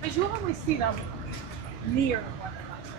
But you always see them near one another.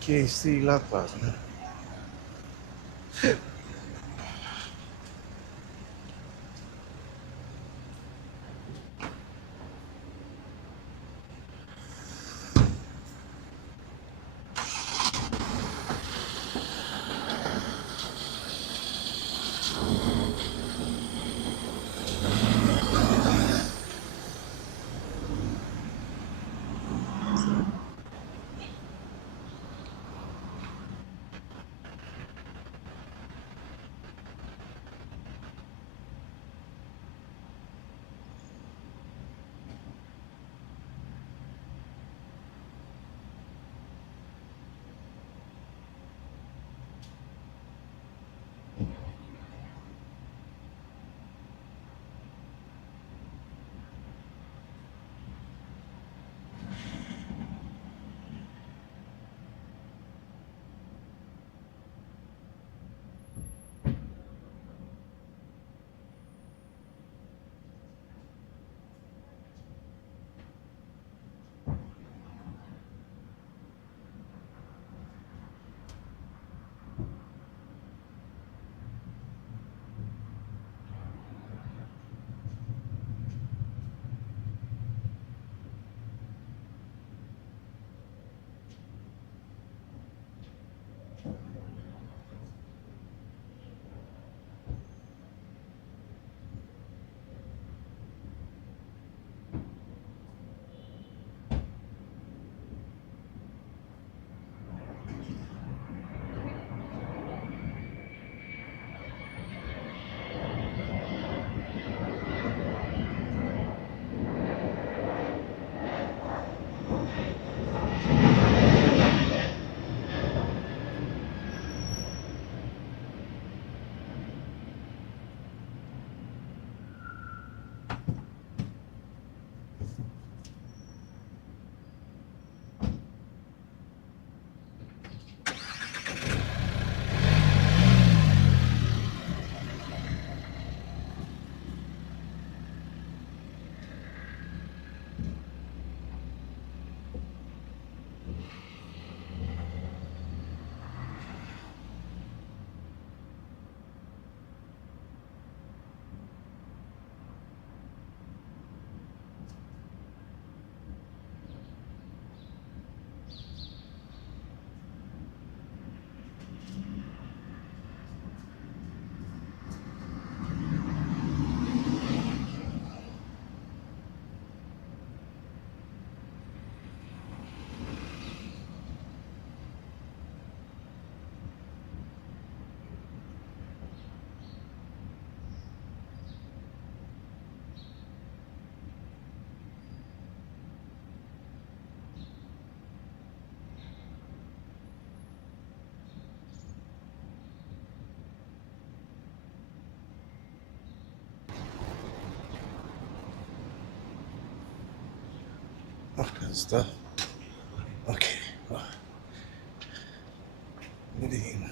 que é isso aí lá atrás, né? Good stuff. Okay. Good evening.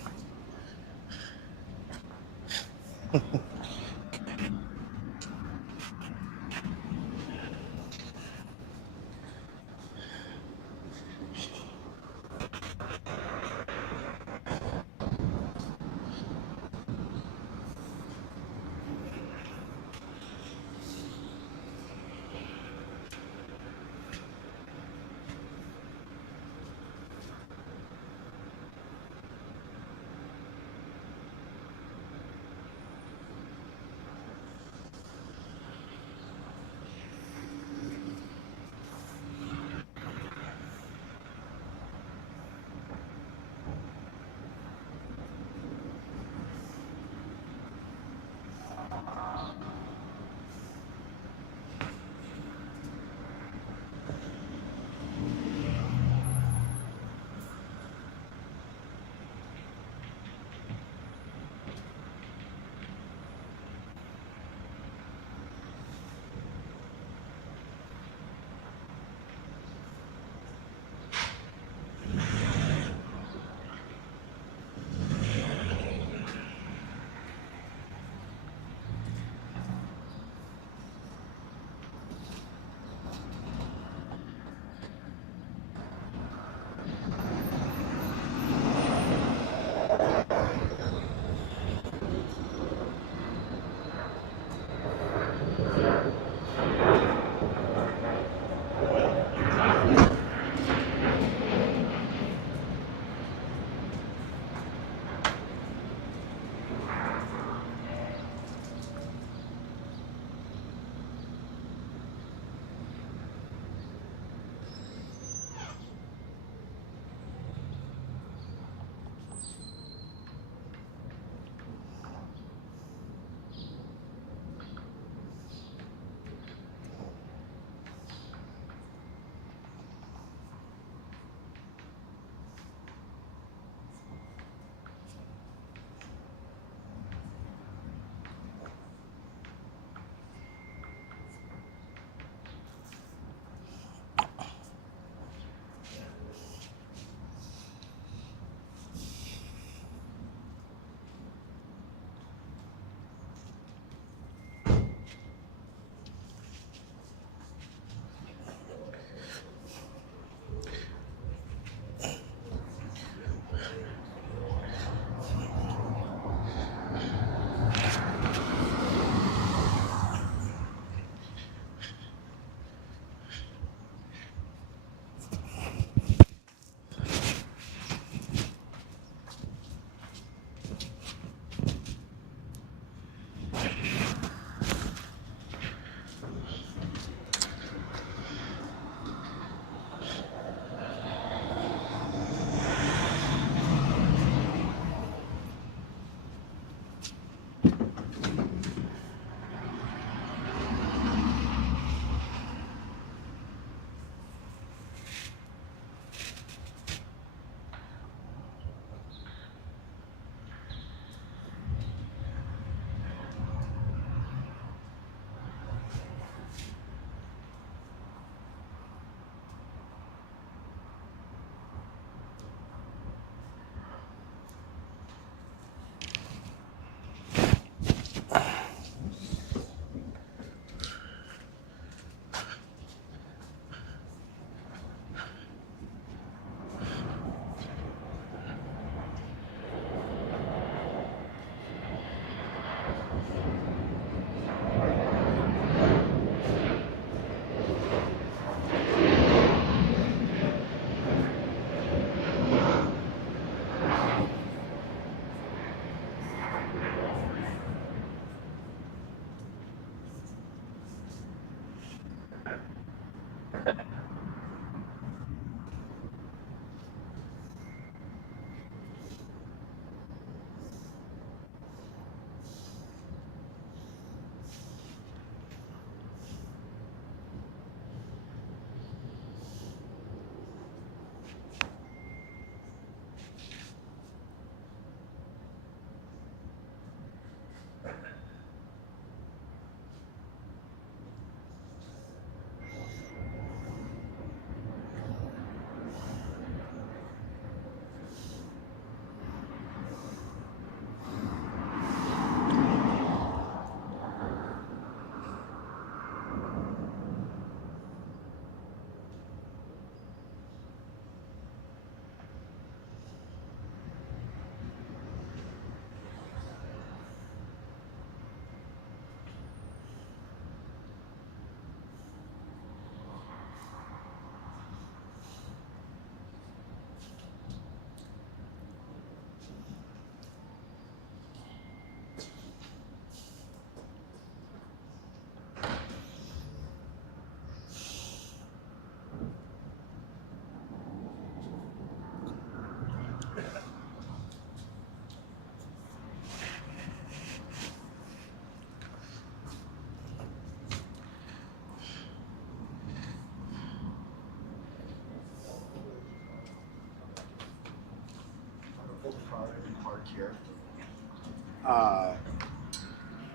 park here.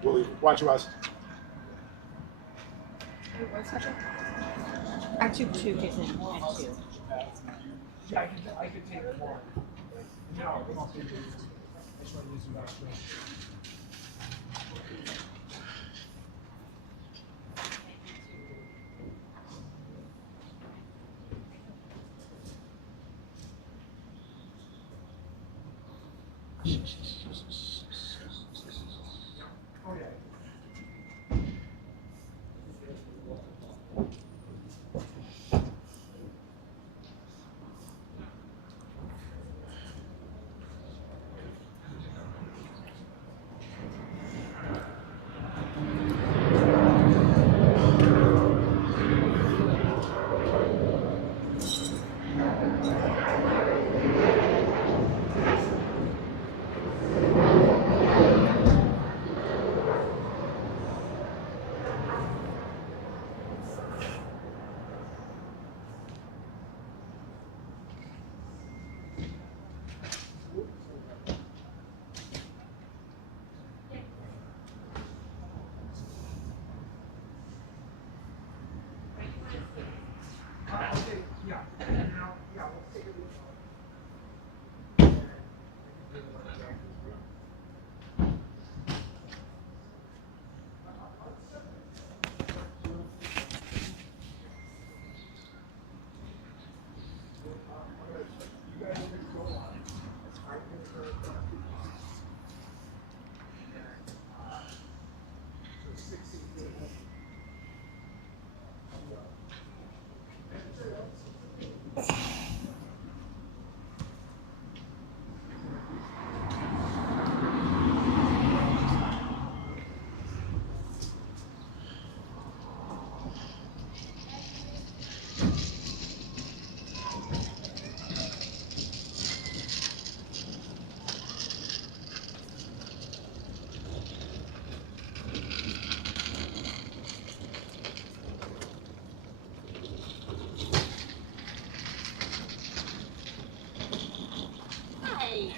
Will you watch us? Our Tuk-Tuk is in at 2. Yeah, I could take more. No,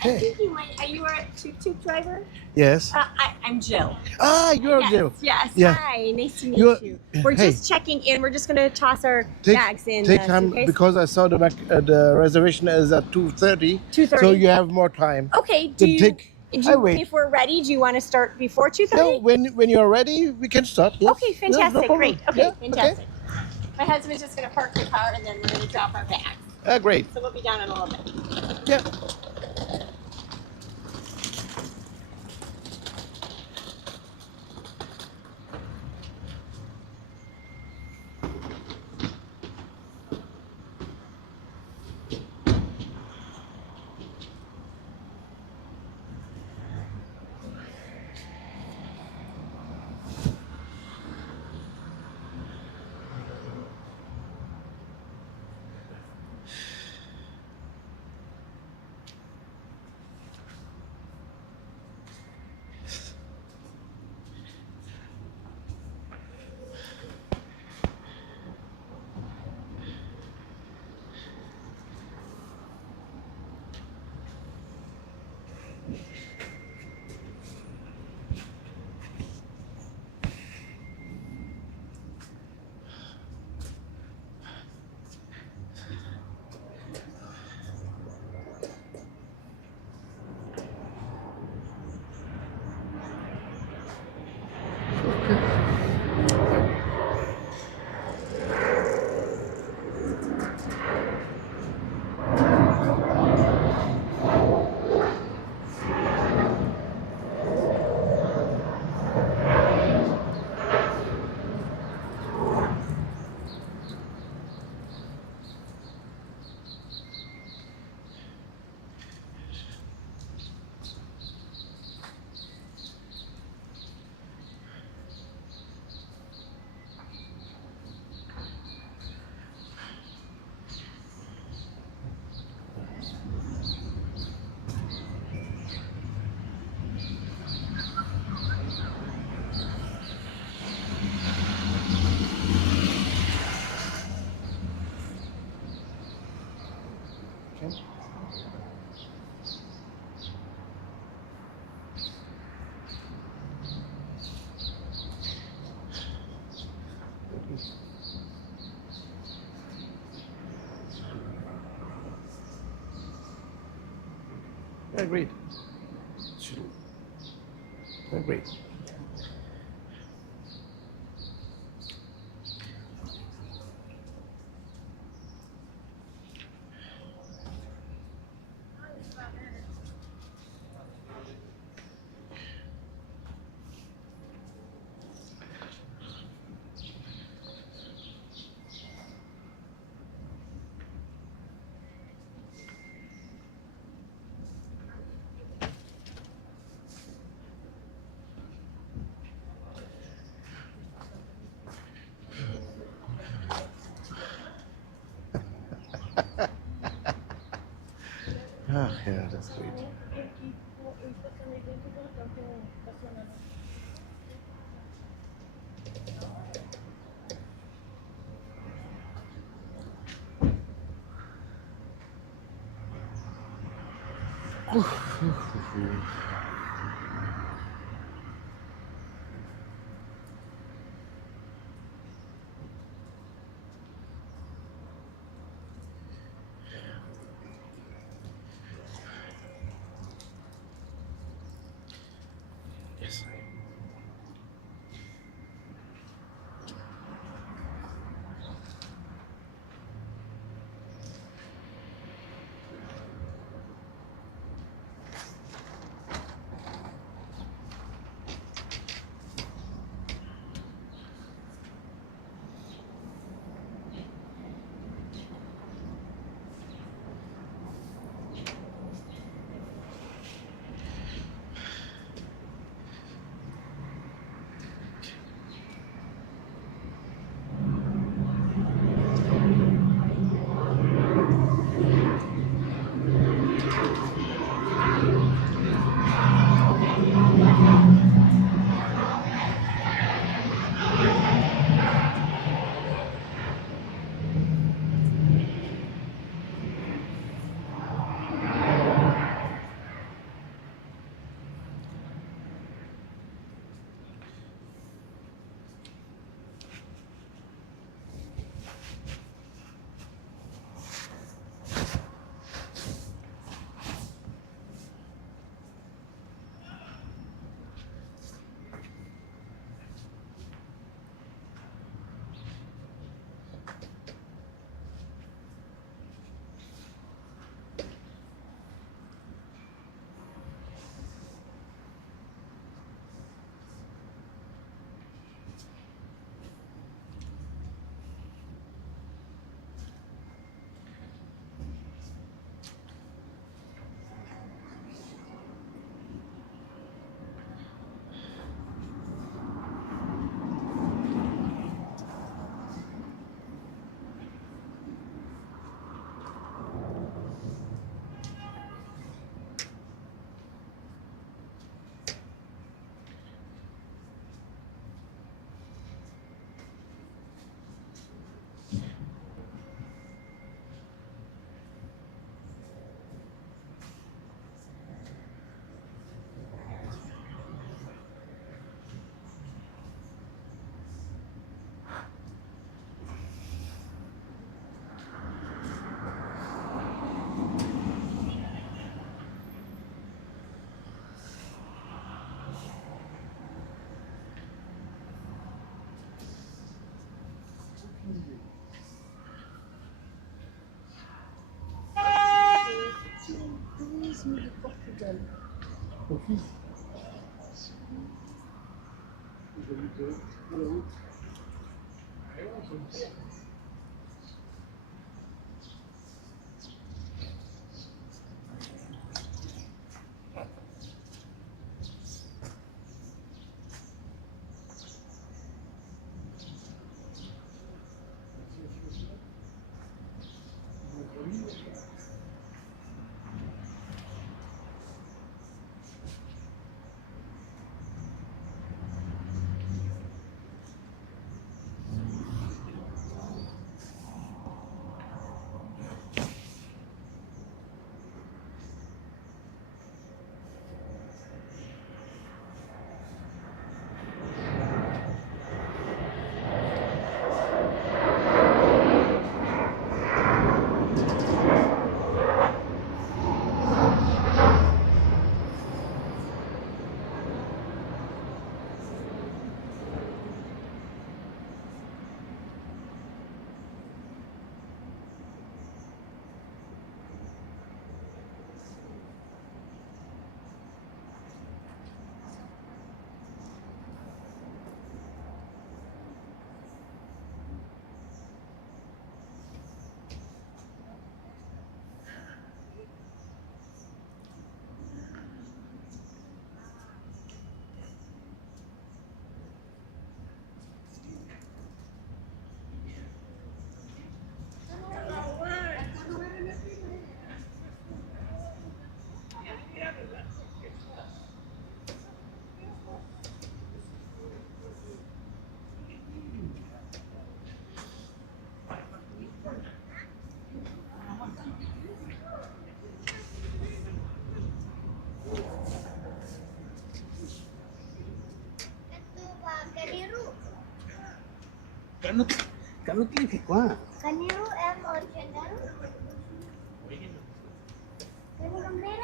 I think you might. Are you a tuk-tuk driver? Yes. I'm Jill. Ah, you're Yes, Jill. yes. Yeah. Hi, nice to meet You're- you. We're hey. just checking in. We're just gonna toss our Take, bags in take the time suitcase. because I saw the reservation is at 2:30. 2:30. So you have more time. Okay. So wait. If we're ready, do you want to start before 2:30? No, when you're ready, we can start. Yes. Okay, Yeah, no fantastic. problem. Great. Okay, Yeah, fantastic. My husband's just gonna park the car and then we're gonna drop our bags. Great. So we'll be down in a little bit. Yeah. Agreed. Agreed. Ah, yeah, that's great. Yes. Tourisme de Portugal. Cannot leave qua. Can you original? Can you come there?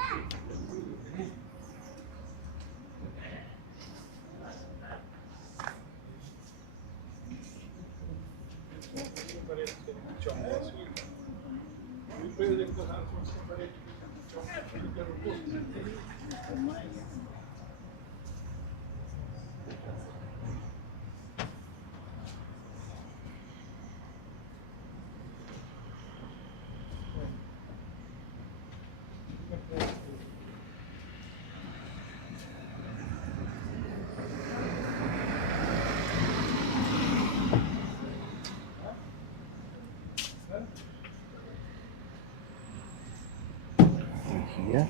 Here.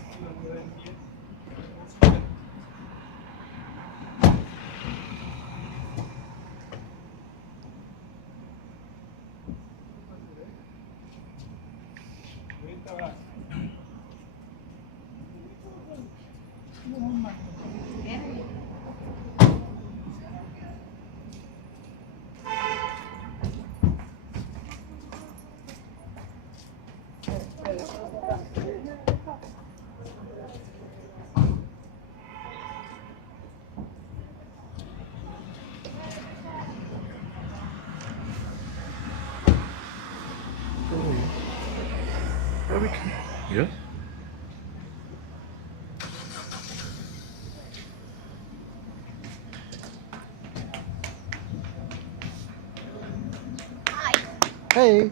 Yeah. Hey.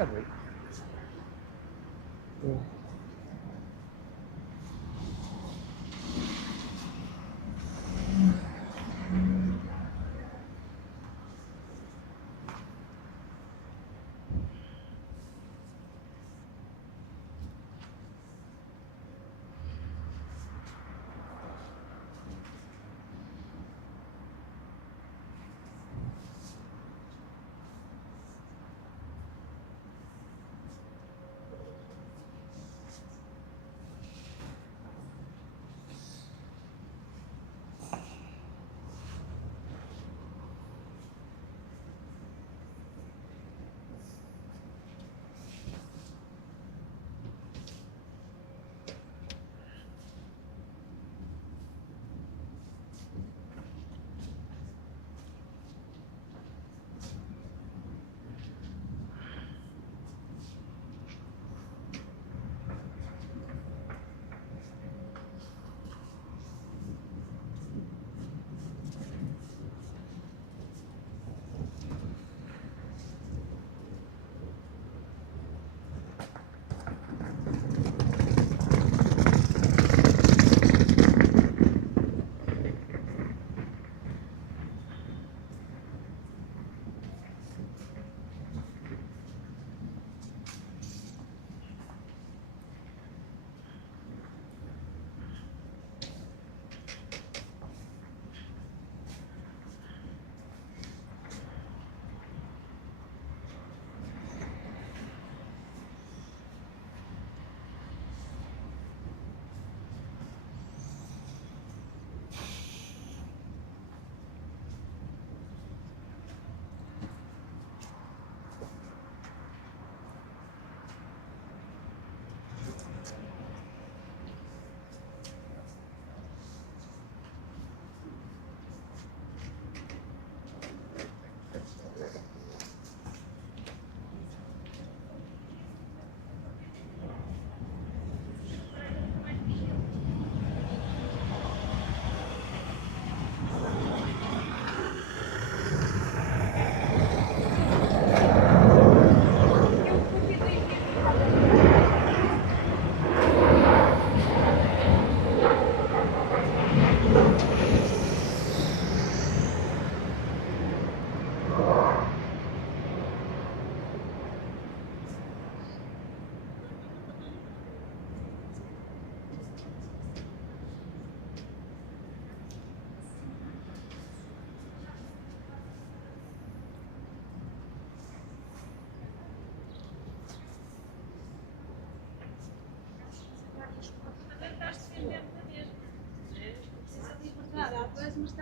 Can't wait.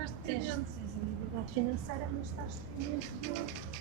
estás dependente, tens a liberdade financeira, mas estás dependente de...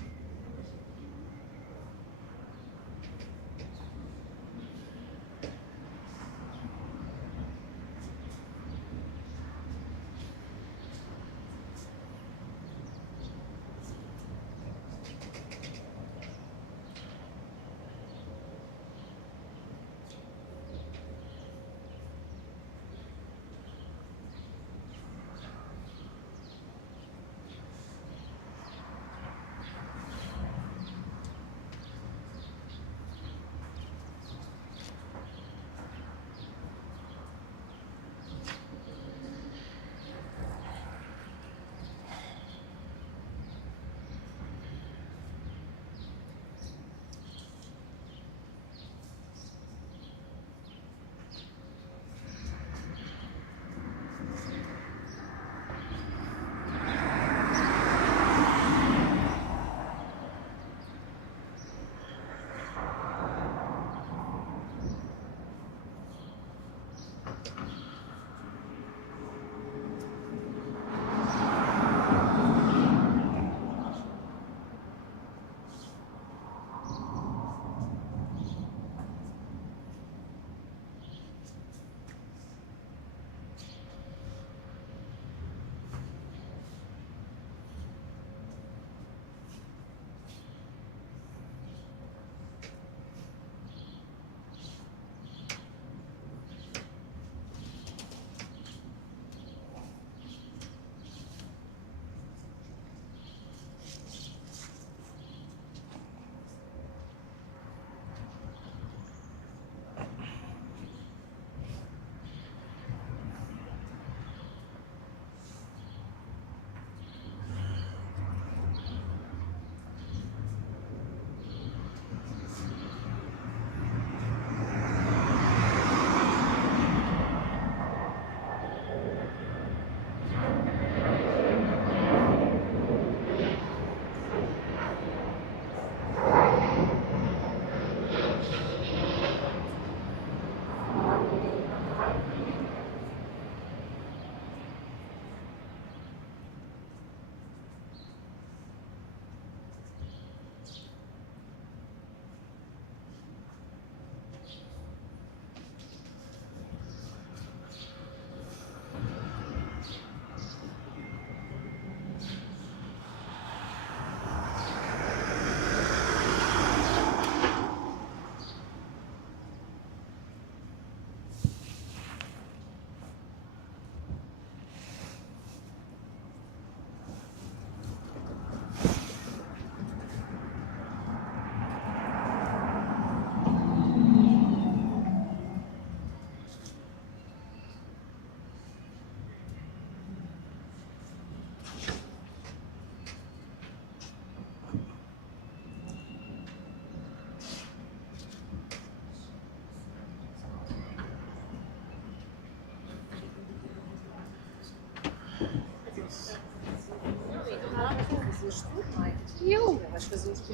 Eu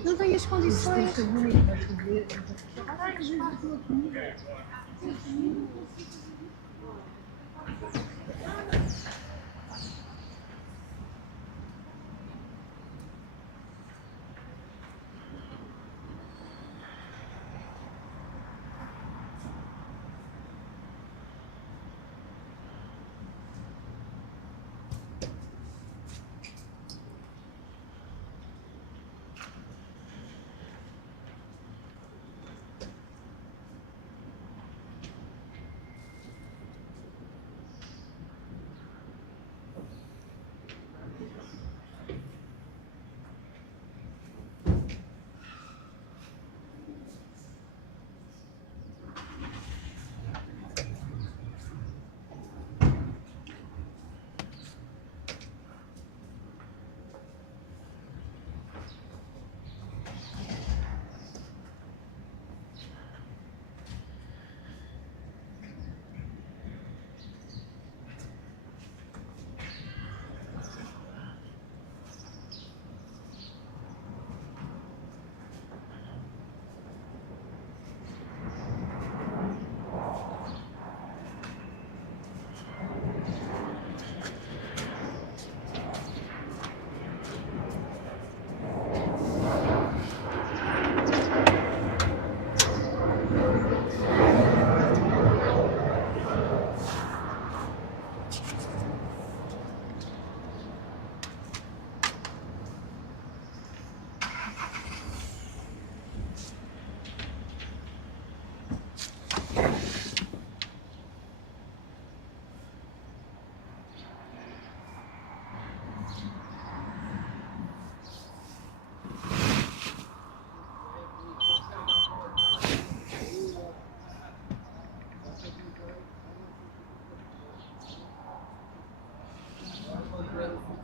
não tenho as condições.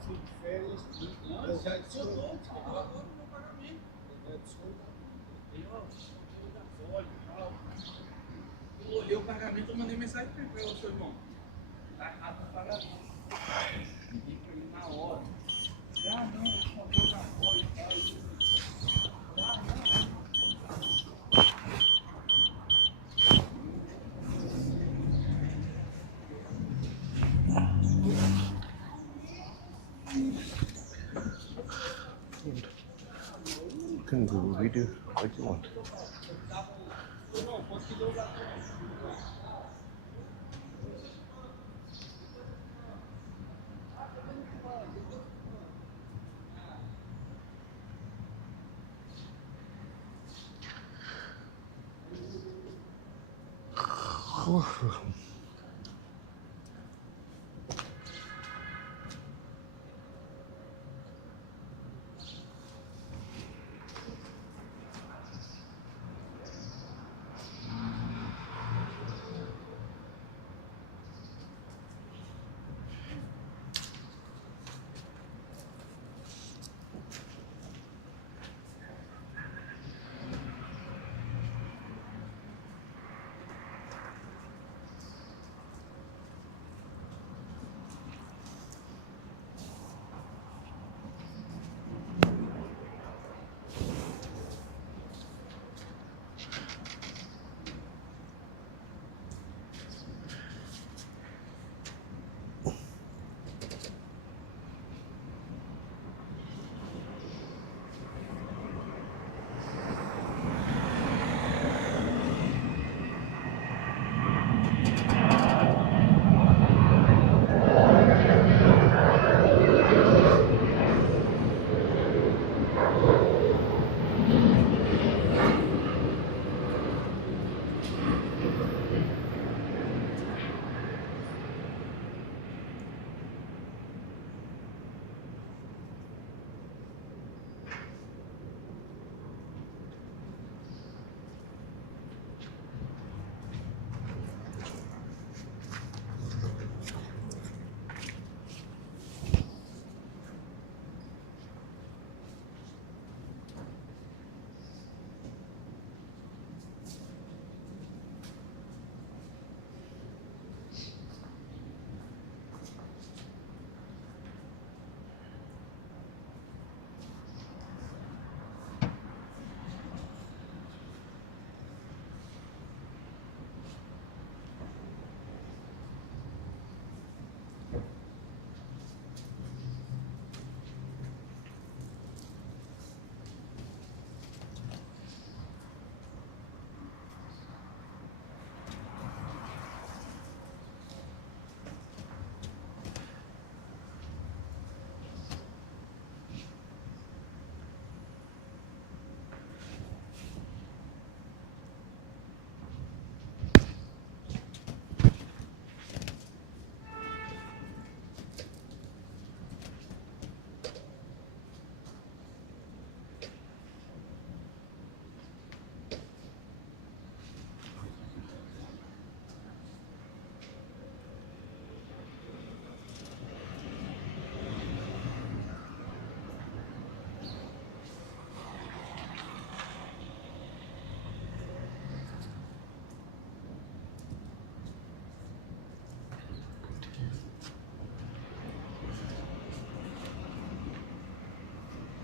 fui de férias, eu já descontou agora no meu pagamento. Eu já descontou. Eu olhei o pagamento, eu mandei mensagem para o seu irmão. Tá errado o pagamento. Liguei para ele na hora. Ah, não, eu comprei na hora e tal. You can do a video like you want.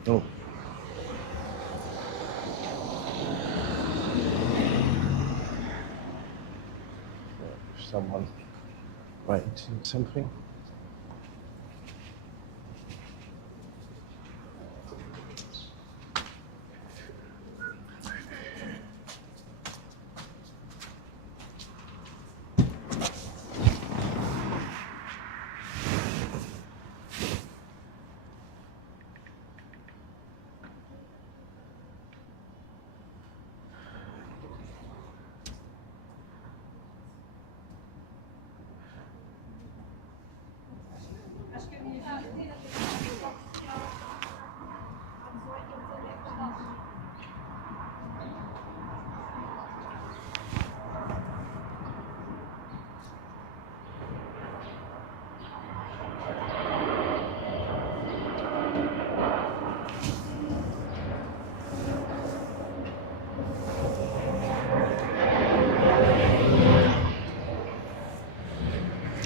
No. Someone writing something.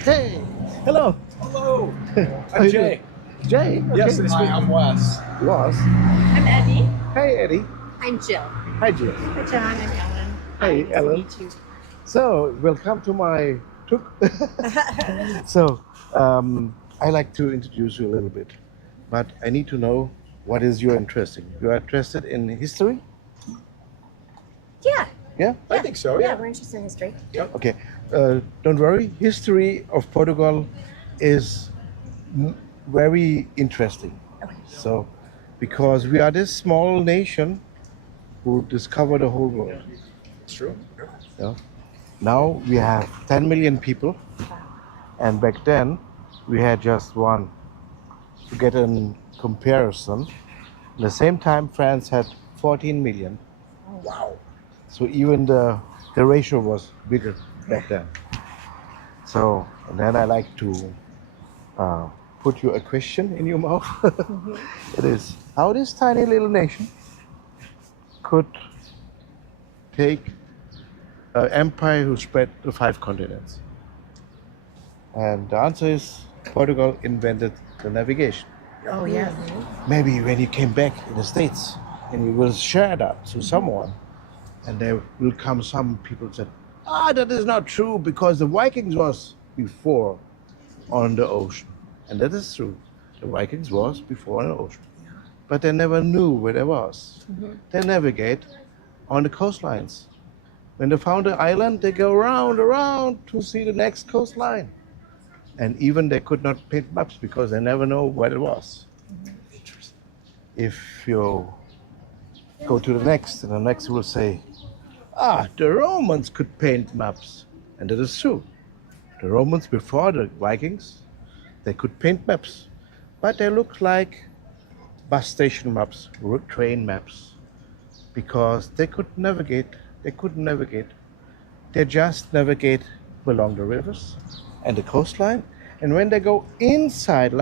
Hey, hello. Hello. How I'm you Jay. doing? Jay. Okay. Yes, hi, I'm Wes. Was. I'm Eddie. Hey, Eddie. I'm Jill. Hi, Jill. Hi, John. I'm Ellen. Hey, Nice to Ellen. meet you. So, welcome to my Tuk. So, I like to introduce you a little bit, but I need to know what is your interest in. You are interested in history? Yeah. Yeah. I think so, Yeah, yeah. we're interested in history. Okay. Don't worry. History of Portugal is very interesting. Okay. So, because we are this small nation who discovered the whole world. It's true. Yeah. Now we have 10 million people, and back then we had just one. To get a comparison, at the same time France had 14 million. Wow. So even the ratio was bigger back then. So and then I like to put you a question in your mouth. It is how this tiny little nation could take an empire who spread to 5 continents. And the answer is Portugal invented the navigation. Oh, yeah. Maybe when you came back in the States and you will share that to someone, and there will come some people that that is not true because the Vikings was before on the ocean. And that is true. The Vikings was before on the ocean. But they never knew where they was. They navigate on the coastlines. When they found an island, they go around to see the next coastline. And even they could not paint maps because they never know where it was. If you go to the next, and the next will say, the Romans could paint maps. And that is true. The Romans before the Vikings, they could paint maps. But they looked like bus station maps, train maps, because they couldn't navigate. They just navigate along the rivers and the coastline. And when they go inside,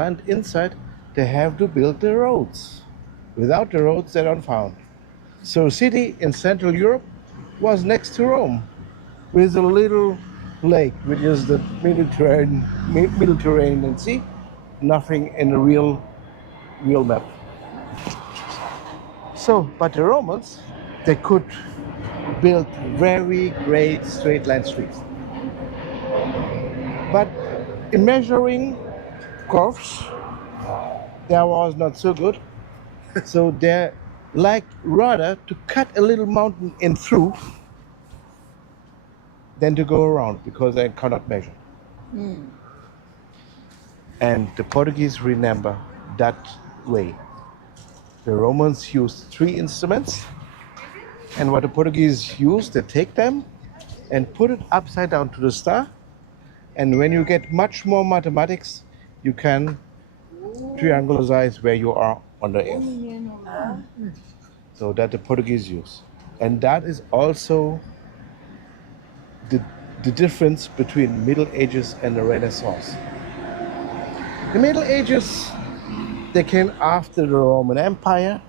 they have to build the roads. Without the roads, they don't found. So city in Central Europe was next to Rome, with a little lake, which is the Mediterranean Sea. Nothing in the real map. So, but the Romans, they could build very great straight line streets. But in measuring curves, that was not so good. So they liked rather to cut a little mountain in through than to go around because they cannot measure. And the Portuguese remember that way. The Romans used 3 instruments, and what the Portuguese used, they take them and put it upside down to the star. And when you get much more mathematics, you can triangularize where you are on the earth. So that the Portuguese use. And that is also the difference between Middle Ages and the Renaissance. The Middle Ages, they came after the Roman Empire.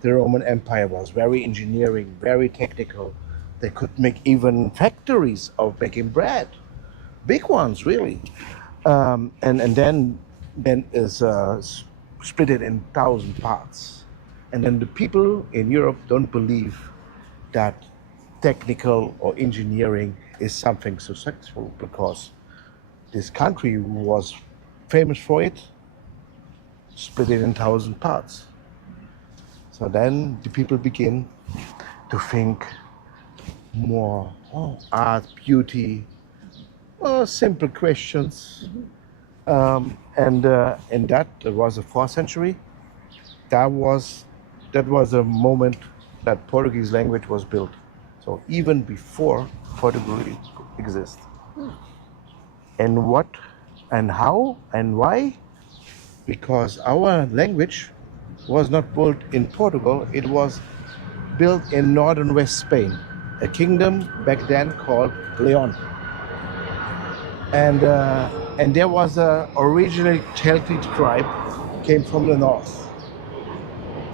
The Roman Empire was very engineering, very technical. They could make even factories of making bread. Big ones, really. And then is split it in 1,000 parts. And then the people in Europe don't believe that technical or engineering is something successful because this country was famous for it, split it in 1,000 parts. So then the people begin to think more art, beauty, simple questions. And that was the 4th century. That was a moment that Portuguese language was built. So even before Portugal exists. And what and how and why? Because our language was not built in Portugal, it was built in northern West Spain, a kingdom back then called Leon. And there was a originally Celtic tribe came from the north.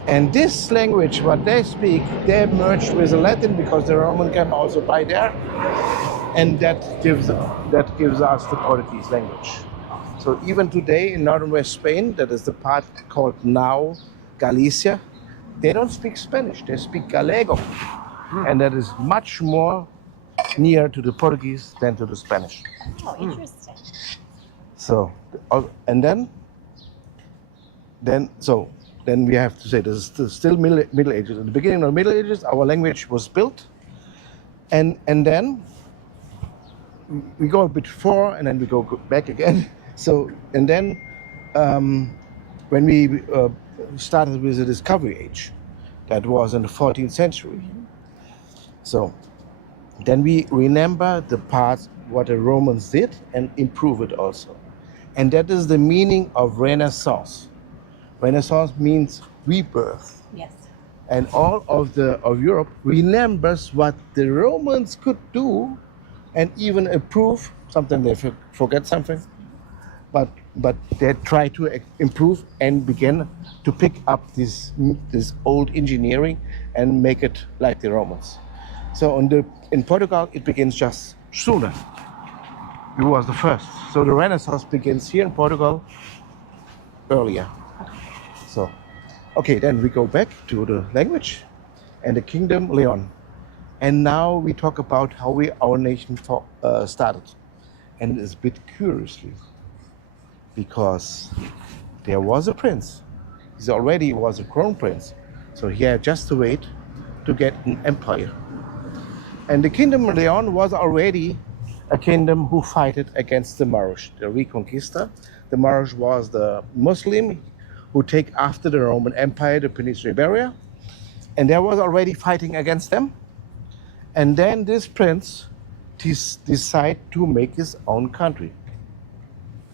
And this language, what they speak, they merged with the Latin because the Roman can also buy there. and that gives us the Portuguese language. So even today in northern West Spain, that is the part called now Galicia, they don't speak Spanish, they speak Gallego. And that is much more near to the Portuguese than to the Spanish. Oh, interesting. So, and then we have to say this is still Middle Ages. At the beginning of the Middle Ages, our language was built, and then we go a bit forward, and then we go back again. So, and then when we started with the Discovery Age, that was in the 14th century. So, then we remember the parts what the Romans did and improve it also. And that is the meaning of Renaissance. Renaissance means rebirth. Yes. And all of Europe remembers what the Romans could do and even improve. Sometimes they forget something, but they try to improve and begin to pick up this old engineering and make it like the Romans. So in Portugal, it begins just sooner. It was the first. So the Renaissance begins here in Portugal earlier. So, okay, then we go back to the language and the Kingdom Leon. And now we talk about how our nation started. And it's a bit curiously, because there was a prince. He already was a crown prince. So he had just to wait to get an empire. And the Kingdom of Leon was already a kingdom who fought against the Moorish, the Reconquista. The Moorish was the Muslim who take after the Roman Empire, the Peninsula Iberia. And they was already fighting against them. And then this prince decided to make his own country.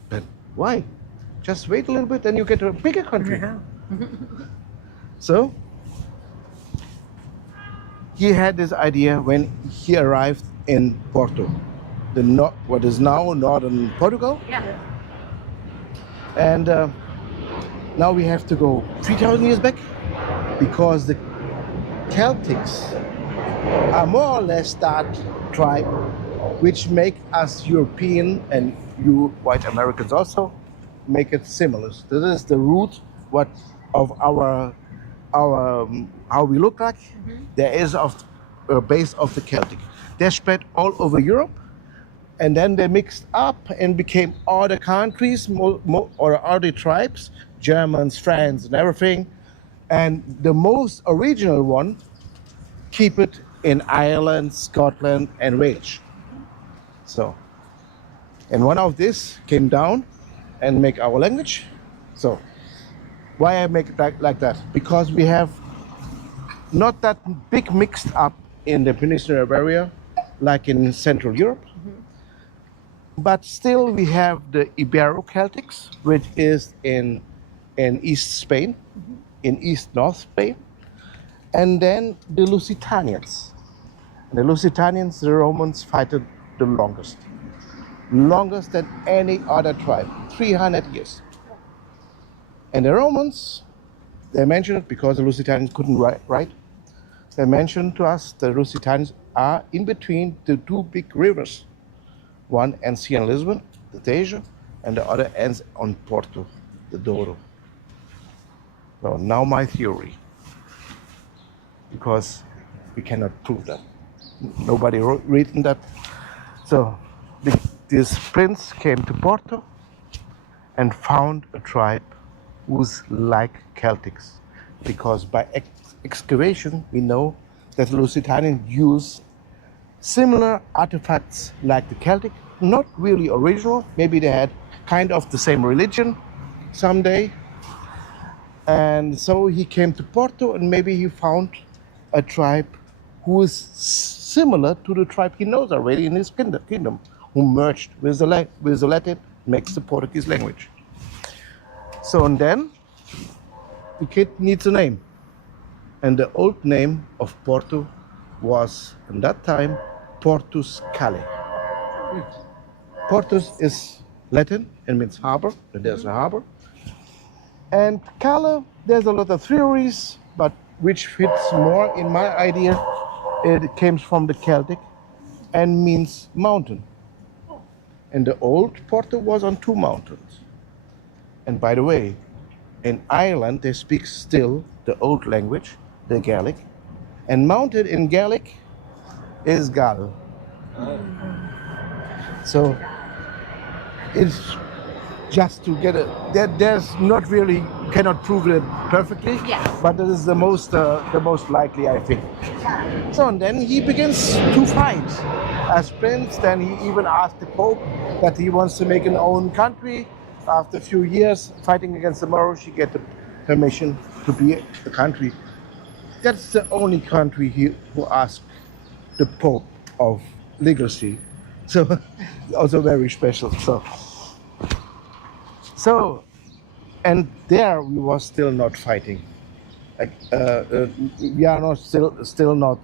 But why? Just wait a little bit and you get a bigger country. Yeah. So he had this idea when he arrived in Porto, what is now northern Portugal. Yeah. And now we have to go 3,000 years back, because the Celtics are more or less that tribe which make us European, and you white Americans also make it similar. This is the root of our how we look like. There is a base of the Celtic. They spread all over Europe, and then they mixed up and became other countries or other tribes, Germans, France, and everything. And the most original one keep it in Ireland, Scotland, and Wales. So, and one of this came down and make our language. So, why I make it like that? Because we have not that big mixed up in the Peninsula Iberia like in Central Europe. But still we have the Ibero-Celtics, which is in East Spain, in East-North Spain. And then the Lusitanians. The Lusitanians, the Romans fought the longest than any other tribe, 300 years. And the Romans, they mentioned it because the Lusitanians couldn't write. They mentioned to us the Lusitanians are in between the two big rivers. One ends here in Lisbon, the Tejo, and the other ends on Porto, the Douro. So now my theory, because we cannot prove that. Nobody written that. So this prince came to Porto and found a tribe who's like Celtics, because by excavation we know that the Lusitanians use similar artifacts like the Celtic, not really original. Maybe they had kind of the same religion someday. And so he came to Porto, and maybe he found a tribe who is similar to the tribe he knows already in his kingdom, who merged with the Latin, makes the Portuguese language. So and then the kid needs a name. And the old name of Porto was, in that time, Portus Cale. Portus is Latin and means harbor, and there's a harbor. And Cale, there's a lot of theories, but which fits more in my idea. It came from the Celtic, and means mountain. And the old Porto was on 2 mountains. And by the way, in Ireland they speak still the old language, the Gaelic, and mountain in Gaelic is Gal. So it's just to get it. There's not really, cannot prove it perfectly, Yes. but it is the most likely, I think. So and then he begins to fight as prince. Then he even asked the Pope that he wants to make an own country. After a few years fighting against the Moros, he get the permission to be a country. That's the only country who asked the Pope of legacy. So also very special. So, and there we was still not fighting. Like we are not still not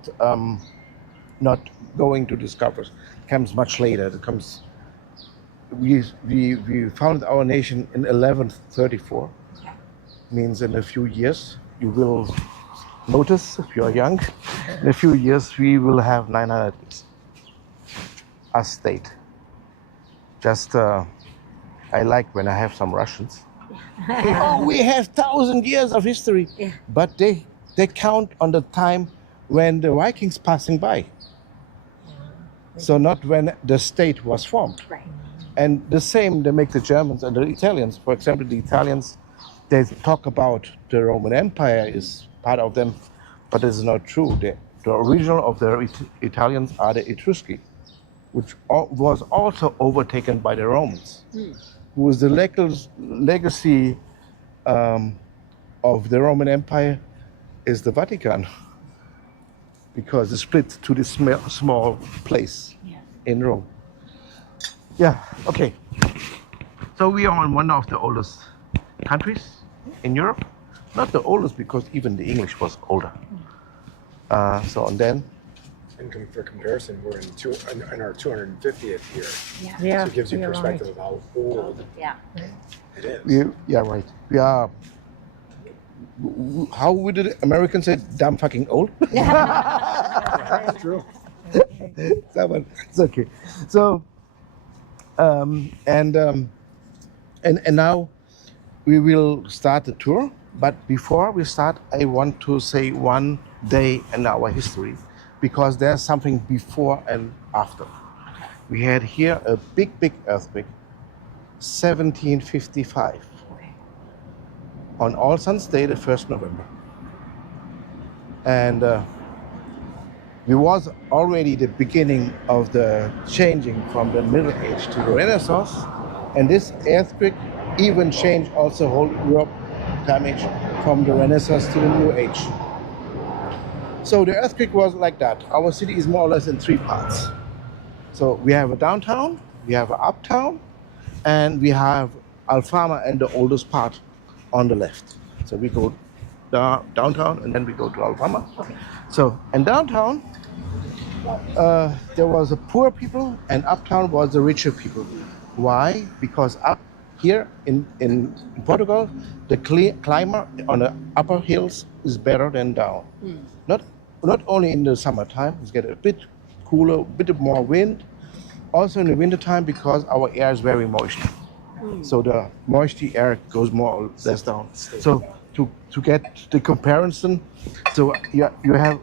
going to discover. It comes much later. It comes. We founded our nation in 1134. Means in a few years you will notice, if you are young, in a few years we will have 900 years as state. Just I like when I have some Russians. Oh, we have 1,000 years of history, but they count on the time when the Vikings passing by. So not when the state was formed. Right. And the same they make the Germans and the Italians. For example, the Italians, they talk about the Roman Empire is part of them, but it's not true. The original of the Italians are the Etrusci, which was also overtaken by the Romans, who was the legacy of the Roman Empire is the Vatican, because it's split to this small place in Rome. Yeah, okay. So we are in one of the oldest countries in Europe. Not the oldest, because even the English was older. So and then, And for comparison, we're in our 250th year. Yeah, So it gives you you're perspective right. of how old Yeah. it is. yeah, right. We are. How would the Americans say? Damn fucking old. That's true. That one, it's okay. So, and now we will start the tour. But before we start, I want to say one day in our history, because there's something before and after. We had here a big earthquake, 1755, on All Saints' Day, the 1st November. And it was already the beginning of the changing from the Middle Age to the Renaissance. And this earthquake even changed also whole Europe, damage from the Renaissance to the New Age. So the earthquake was like that. Our city is more or less in 3 parts. So we have a downtown, we have an uptown, and we have Alfama and the oldest part on the left. So we go downtown and then we go to Alfama. So in downtown, there was a poor people, and uptown was the richer people. Why? Because up here in Portugal, the climate on the upper hills is better than down. Not only in the summertime, it's get a bit cooler, a bit more wind. Also in the wintertime, because our air is very moist. So the moisty air goes more or less down. So to get the comparison, so you have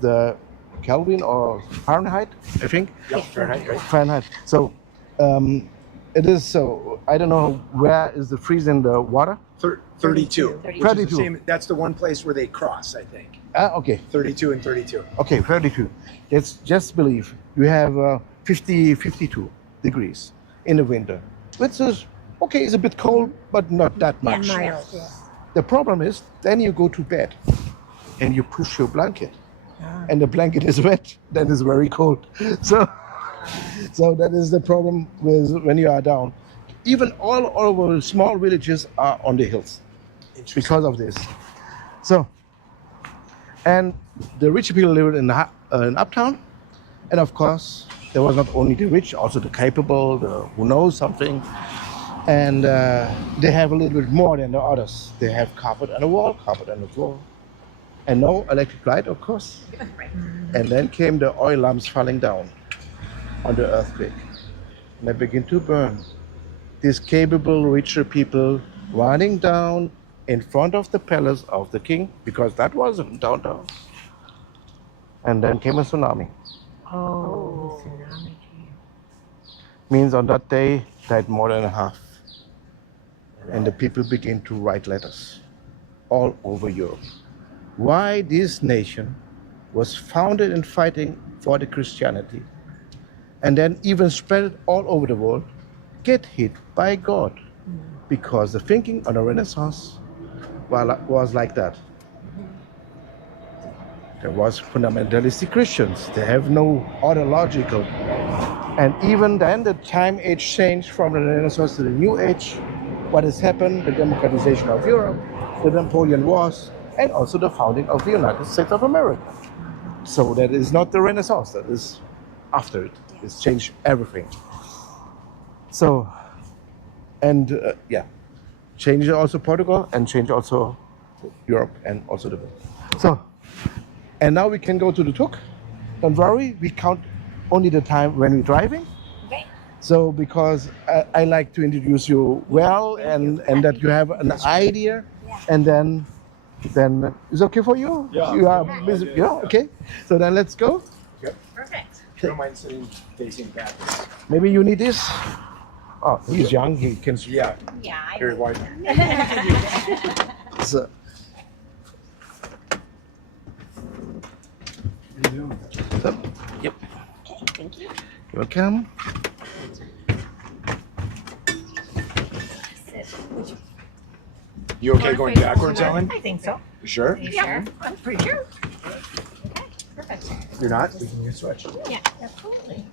the Kelvin or Fahrenheit, I think. Yep, Fahrenheit, right? Fahrenheit. So it is, so I don't know where is the freeze in the water. 32. 32. Which is 32. the same, that's the one place where they cross, I think. Okay. 32 and 32. Okay, 32. Let's just believe you have 52 degrees in the winter, which is okay. It's a bit cold, but not that much. Mild, yeah. The problem is, then you go to bed, and you push your blanket, and the blanket is wet. Then it's very cold. So that is the problem with when you are down. Even all over small villages are on the hills because of this. So, and the rich people lived in uptown, and of course there was not only the rich, also the capable, the who knows something, and they have a little bit more than the others. They have carpet on the wall, carpet on the floor, and no electric light, of course. And then came the oil lamps falling down. on the earthquake. And they begin to burn. These capable, richer people running down in front of the palace of the king, because that wasn't downtown. And then came a tsunami. Oh, tsunami. Means on that day died more than a half. And the people begin to write letters all over Europe. Why this nation was founded in fighting for the Christianity and then even spread it all over the world, get hit by God. Because the thinking on the Renaissance was like that. There was fundamentalistic Christians. They have no other logical. And even then, the time age changed from the Renaissance to the New Age. What has happened, the democratization of Europe, the Napoleon Wars, and also the founding of the United States of America. So that is not the Renaissance, that is after it. It's changed everything. So, and change also Portugal and change also Europe and also the world. So, and now we can go to the Tuk. Don't worry, we count only the time when we're driving. Okay. So, because I like to introduce you well and that you have an idea, and then it's okay for you? Yeah. You are busy, yeah, okay. So then let's go. Perfect. Don't mind sitting facing backwards. Maybe you need this. Oh, he's young, he can. Yeah, Yeah. very wide. So, What are you doing? so, yep. Thank you. You're welcome. You okay going backwards, Ellen? I think so. You sure? Are you sure? I'm pretty sure. Okay, perfect. You're not? We can switch. Yeah, absolutely.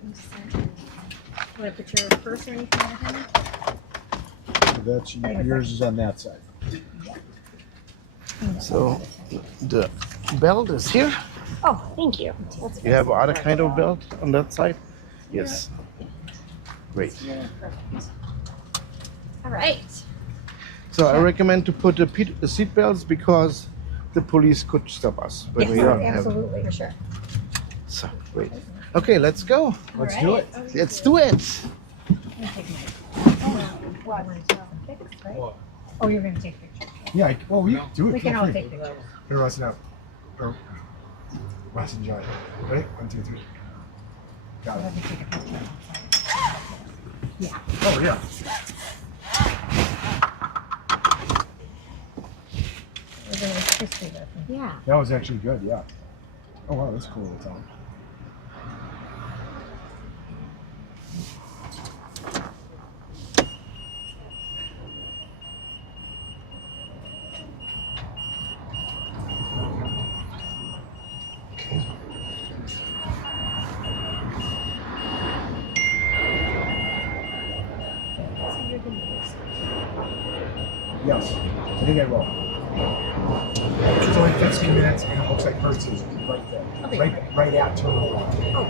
Want to put your purse or anything behind you? That's yours is on that side. So the belt is here. Oh, thank you. You have other kind of belt on that side? Yes. Great. All right. So I recommend to put the seat belts because the police could stop us when we don't have. Absolutely, for sure. So great. Okay, let's go. Let's do it. Let's do it. Oh, you're going to take pictures. Yeah, well, we do it. We can feel all free. take pictures. Here, Russ, now. Russ and John. Ready? 1, 2, 3. Got it. Let me take a picture. Yeah. Oh, yeah. We're going to history lesson. Yeah. That was actually good, yeah. Oh, wow, that's cool. That's all. Yes, I think I will. It's only 15 minutes, and it looks like Hertz is right there. Okay. Right at Terminal 1. Oh.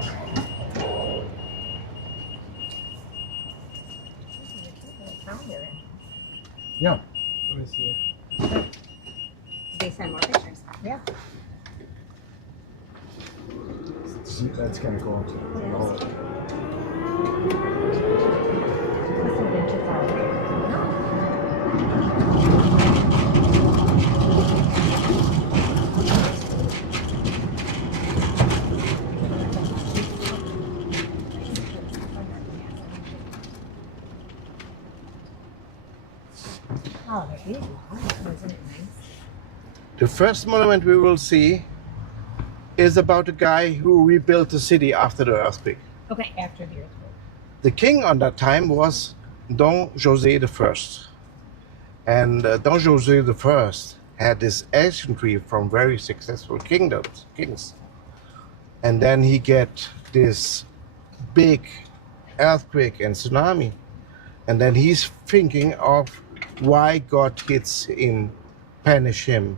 Yeah. Let me see. They send more pictures. Yeah. See, that's kind of cool. Oh. Must have been too far away. No. Oh, they're beautiful. Isn't it nice? The first monument we will see is about a guy who rebuilt the city after the earthquake. Okay, after the earthquake. The king on that time was Don José I. And Don José I had this ancestry from very successful kings. And then he get this big earthquake and tsunami. And then he's thinking of why God hits him, punish him.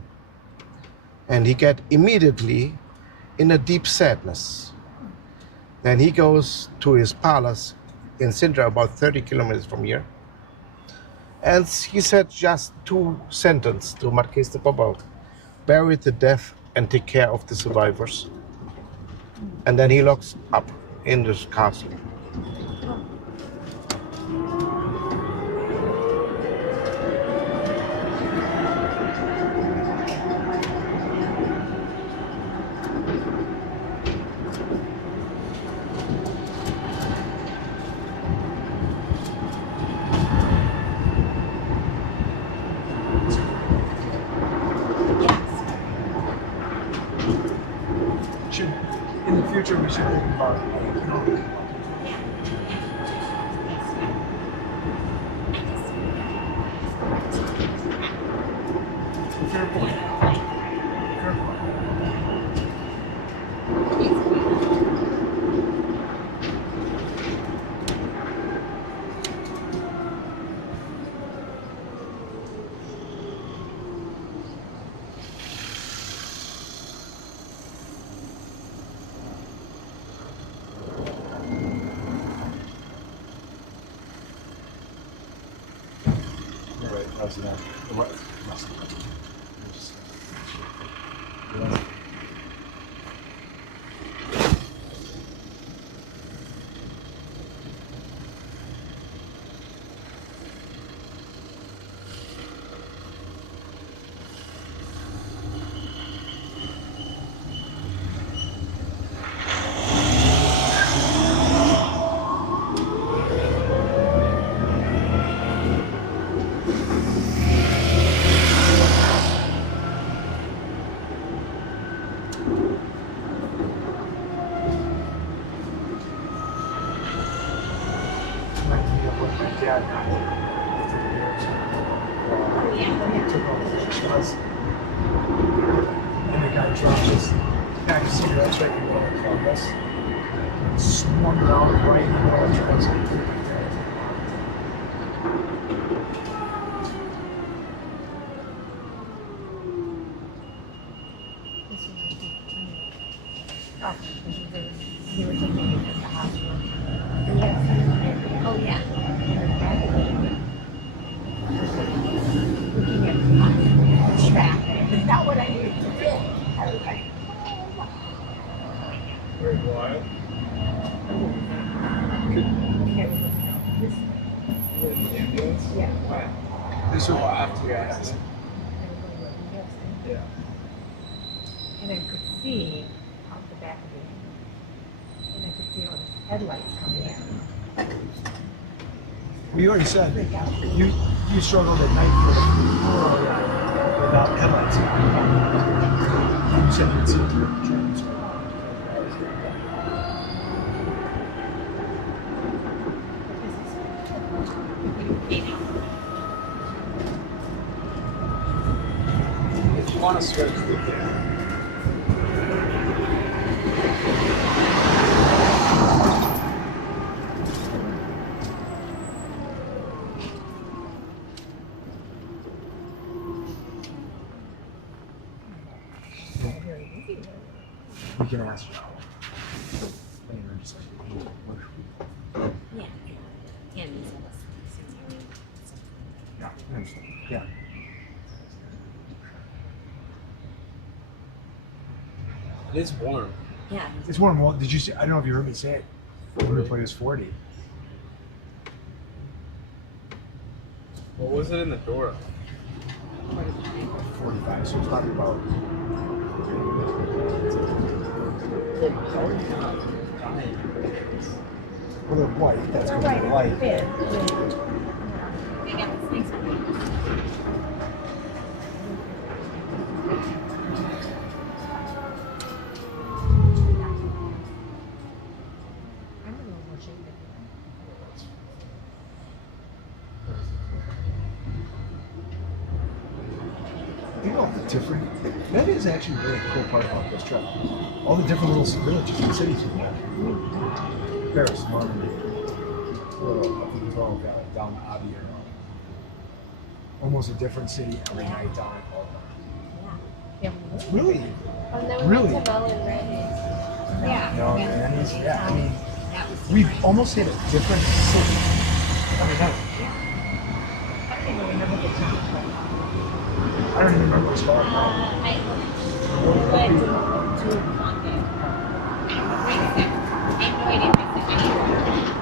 And he get immediately in a deep sadness. Then he goes to his palace in Sintra, about 30 kilometers from here. And he said just 2 sentences to Marquês de Pombal: bury the dead and take care of the survivors. And then he locks up in this castle. picture, we should think about fair point. Fair point. Right, how's that? What? Took all the shots. And the guy dropped his pack of cigarettes right in the middle of Columbus. Swung around right in the middle of transit. They were taking me to the hospital. Oh yeah. Looking at the track. Is that what I needed to do? I was like, Very wild. The ambulance? yeah. Wow. This will after the accident. Yeah. And I could see out the back of it. And I could see all the headlights coming in. We already said you struggled at night without headlights. You said you'd see your trains. If you want to switch, we can. We can ask you. Later, just like, Yeah. And these of us. yeah, I understand. Yeah. It is warm. Yeah. It's warm. Well, did you see? I don't know if you heard me say it. When we played, it was 40. What was it in the door? 45. So it's probably about. How are you not dying? Well, they're white. That's They're going to right be in light. the bed. They got the snakes on me. I'm a little more jaded. You know the different. That is actually a really cool part about this trip. All the different little villages and cities you have. Paris, Normandy, little up in the Rhone Valley, down to Avier. Almost a different city every night down in Portugal. Yeah. Really? And then we Really? went to Melon Red. Yeah. No, man. Yeah, I mean, That was we've almost hit a different city every night. I don't even remember the town. I don't even remember what it's called. I went to Monday. I have no idea if I said anything.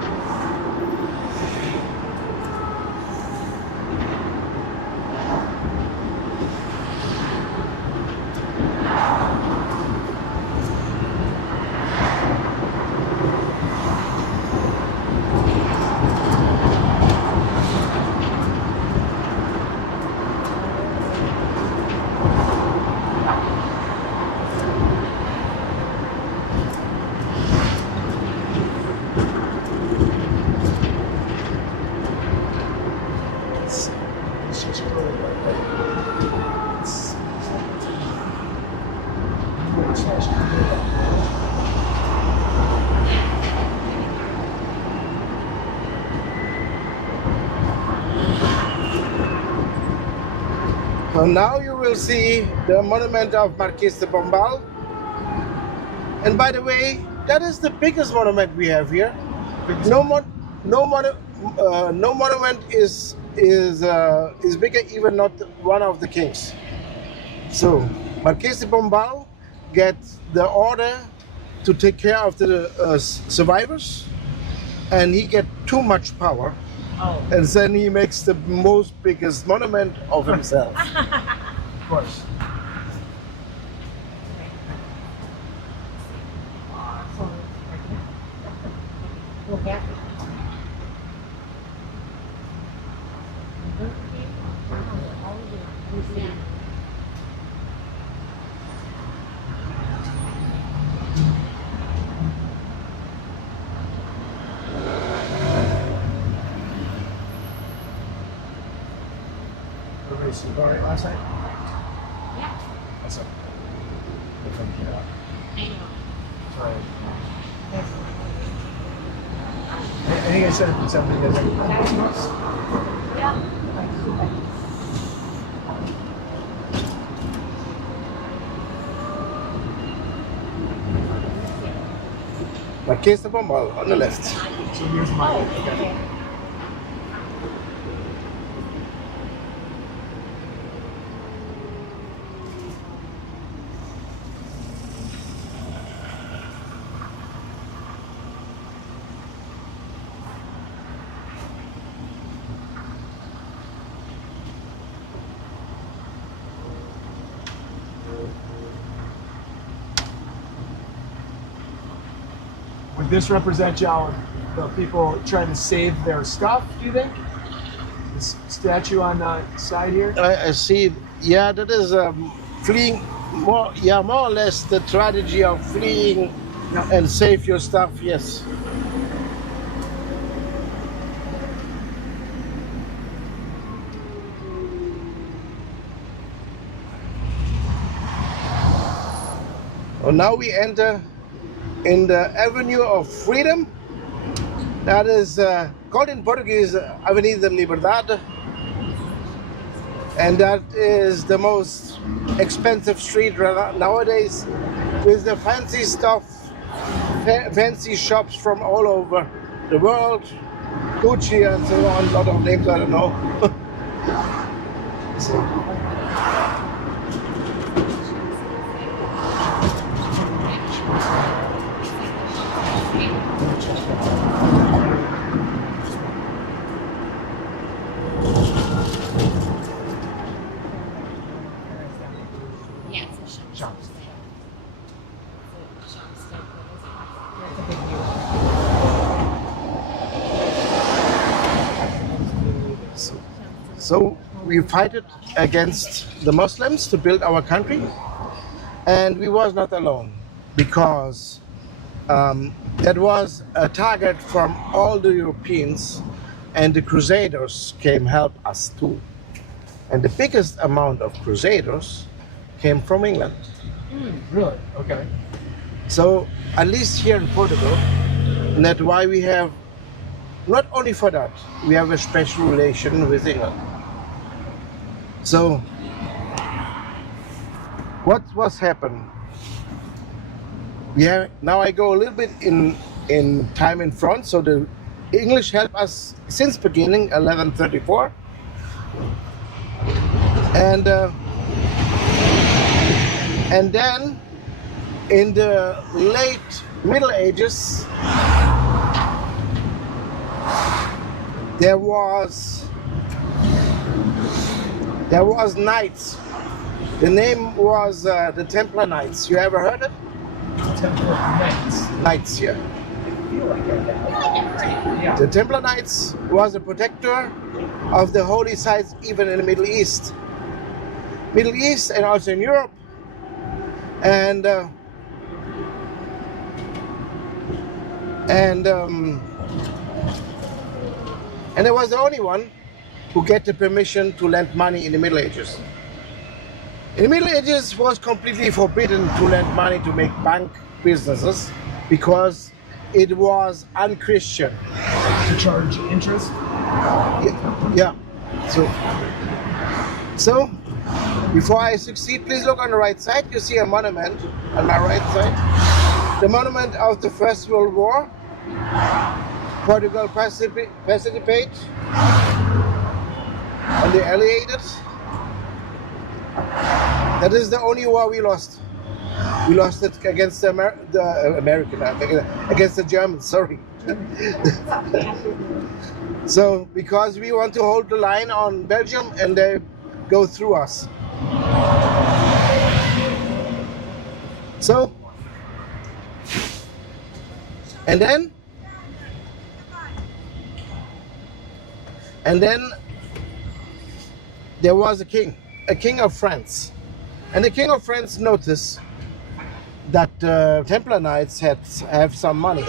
So now you will see the monument of Marquês de Pombal. And by the way, that is the biggest monument we have here. No monument is bigger, even not one of the kings. So Marquês de Pombal gets the order to take care of the survivors, and he get too much power. Oh. And then he makes the most biggest monument of himself. Of course. Go back. Everybody sleep all right last night? Yeah. That's up. They're trying to get out. I know. Sorry. I think I said something that Yeah. Marquês de Pombal on the left. so here's my okay. Would this represent y'all, the people trying to save their stuff, do you think? This statue on the side here? I see. Yeah, that is fleeing. More or less the strategy of fleeing and save your stuff. Yes. Well, now we enter in the Avenue of Freedom. That is called in Portuguese Avenida de Liberdade. And that is the most expensive street nowadays, with the fancy stuff, fancy shops from all over the world, Gucci and so on, a lot of names I don't know. Yeah, it's a shop. Shops. That's a big view. So we fight it against the Muslims to build our country, and we was not alone, because that was a target from all the Europeans, and the Crusaders came help us too. And the biggest amount of Crusaders came from England. Really? Okay. So at least here in Portugal, and that's why we have, not only for that, we have a special relation with England. So what's happened? Now I go a little bit in time in front. So the English help us since beginning 1134, and then in the late Middle Ages there was knights. The name was the Templar Knights. You ever heard it? Templar Knights. Knights, yeah. I feel like I have. Yeah. The Templar Knights was a protector of the holy sites even in the Middle East. Middle East and also in Europe. And it was the only one who get the permission to lend money in the Middle Ages. In the Middle Ages, it was completely forbidden to lend money to make bank businesses because it was unchristian. To charge interest? Yeah. So Before I succeed, please look on the right side. You see a monument on my right side. The monument of the First World War. Portugal participate on the alleyways. That is the only war we lost. We lost it against the American, against the Germans, sorry. So, because we want to hold the line on Belgium and they go through us. So, and then there was a king of France. And the king of France noticed that Templar Knights have some money.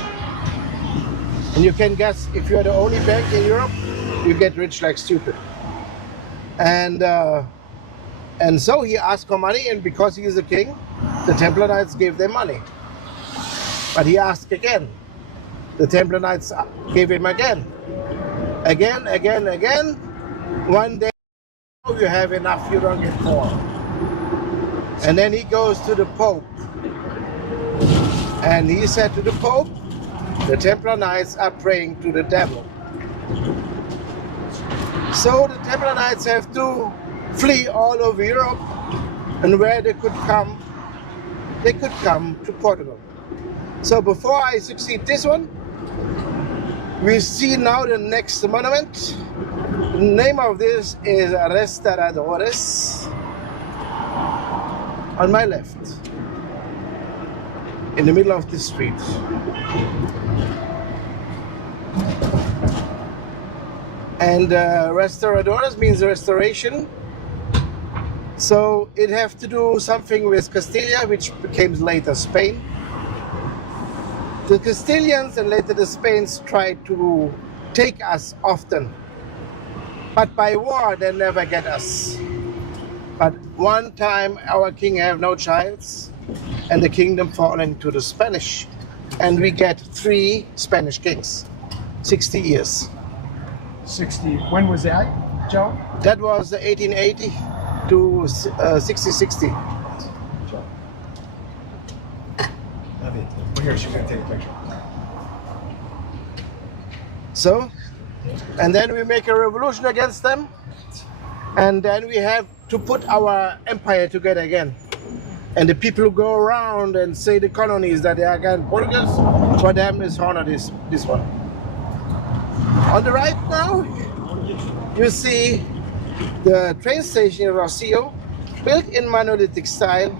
And you can guess, if you're the only bank in Europe, you get rich like stupid. And so he asked for money, and because he is a king, the Templar Knights gave them money. But he asked again. The Templar Knights gave him again. Again. One day, you have enough, you don't get more. And then he goes to the Pope. And he said to the Pope, the Templar Knights are praying to the devil. So the Templar Knights have to flee all over Europe, and where they could come to Portugal. So before I succeed this one, we see now the next monument. The name of this is Restauradores. On my left, in the middle of the street. And Restauradores means restoration. So it has to do something with Castilla, which became later Spain. The Castilians and later the Spains tried to take us often. But by war, they never get us. But one time our king have no childs, and the kingdom falling to the Spanish. And we get 3 Spanish kings, 60 years. 60. When was that, Joe? That was 1880 to 6060. Here, she's gonna take a picture. So, and then we make a revolution against them, and then we have to put our empire together again. And the people who go around and say the colonies that they are against Portuguese, for them is honor this one. On the right now, you see the train station in Rocio, built in monolithic style.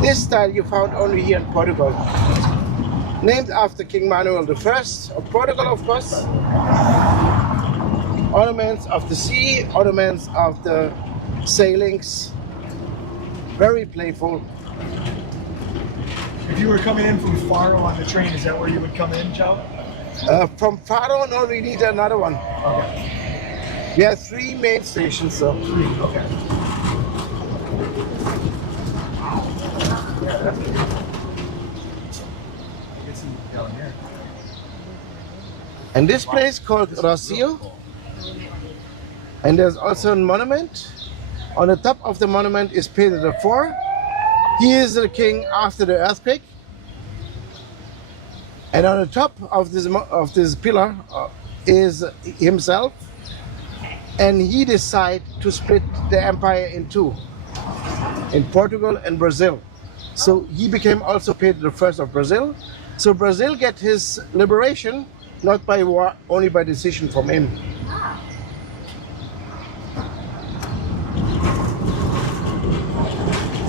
This style you found only here in Portugal. Named after King Manuel I of Portugal, of course. Ornaments of the sea, ornaments of the sailings. Very playful. If you were coming in from Faro on the train, is that where you would come in, Joe? From Faro, no, we need another one. Okay. We have 3 main stations, so. 3, okay. Yeah, that's good. Get some down here. And this place called Rocio. And there's also a monument. On the top of the monument is Peter IV. He is the king after the earthquake. And on the top of this pillar is himself. And he decided to split the empire in 2, in Portugal and Brazil. So he became also Peter I of Brazil. So Brazil get his liberation not by war, only by decision from him.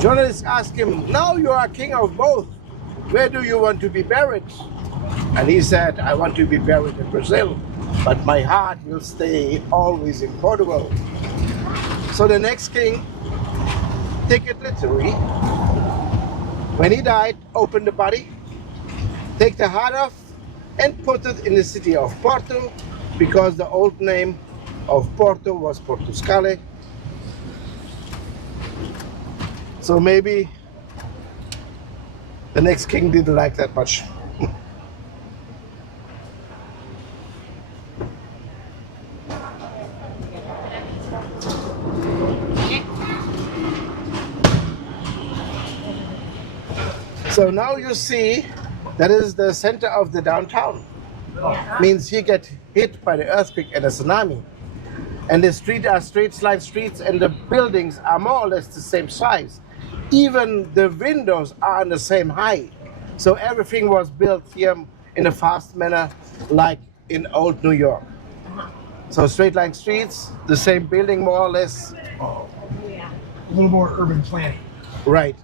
Journalists ask him, now you are king of both, where do you want to be buried? And he said, I want to be buried in Brazil, but my heart will stay always in Portugal. So the next king, take it literally. When he died, open the body, take the heart off, and put it in the city of Porto, because the old name of Porto was Portuscale. So maybe the next king didn't like that much. So now you see that is the center of the downtown. Means he get hit by the earthquake and the tsunami. And the streets are straight line streets and the buildings are more or less the same size. Even the windows are on the same height. So everything was built here in a fast manner like in old New York. So straight line streets, the same building more or less. A little more urban planning. Right.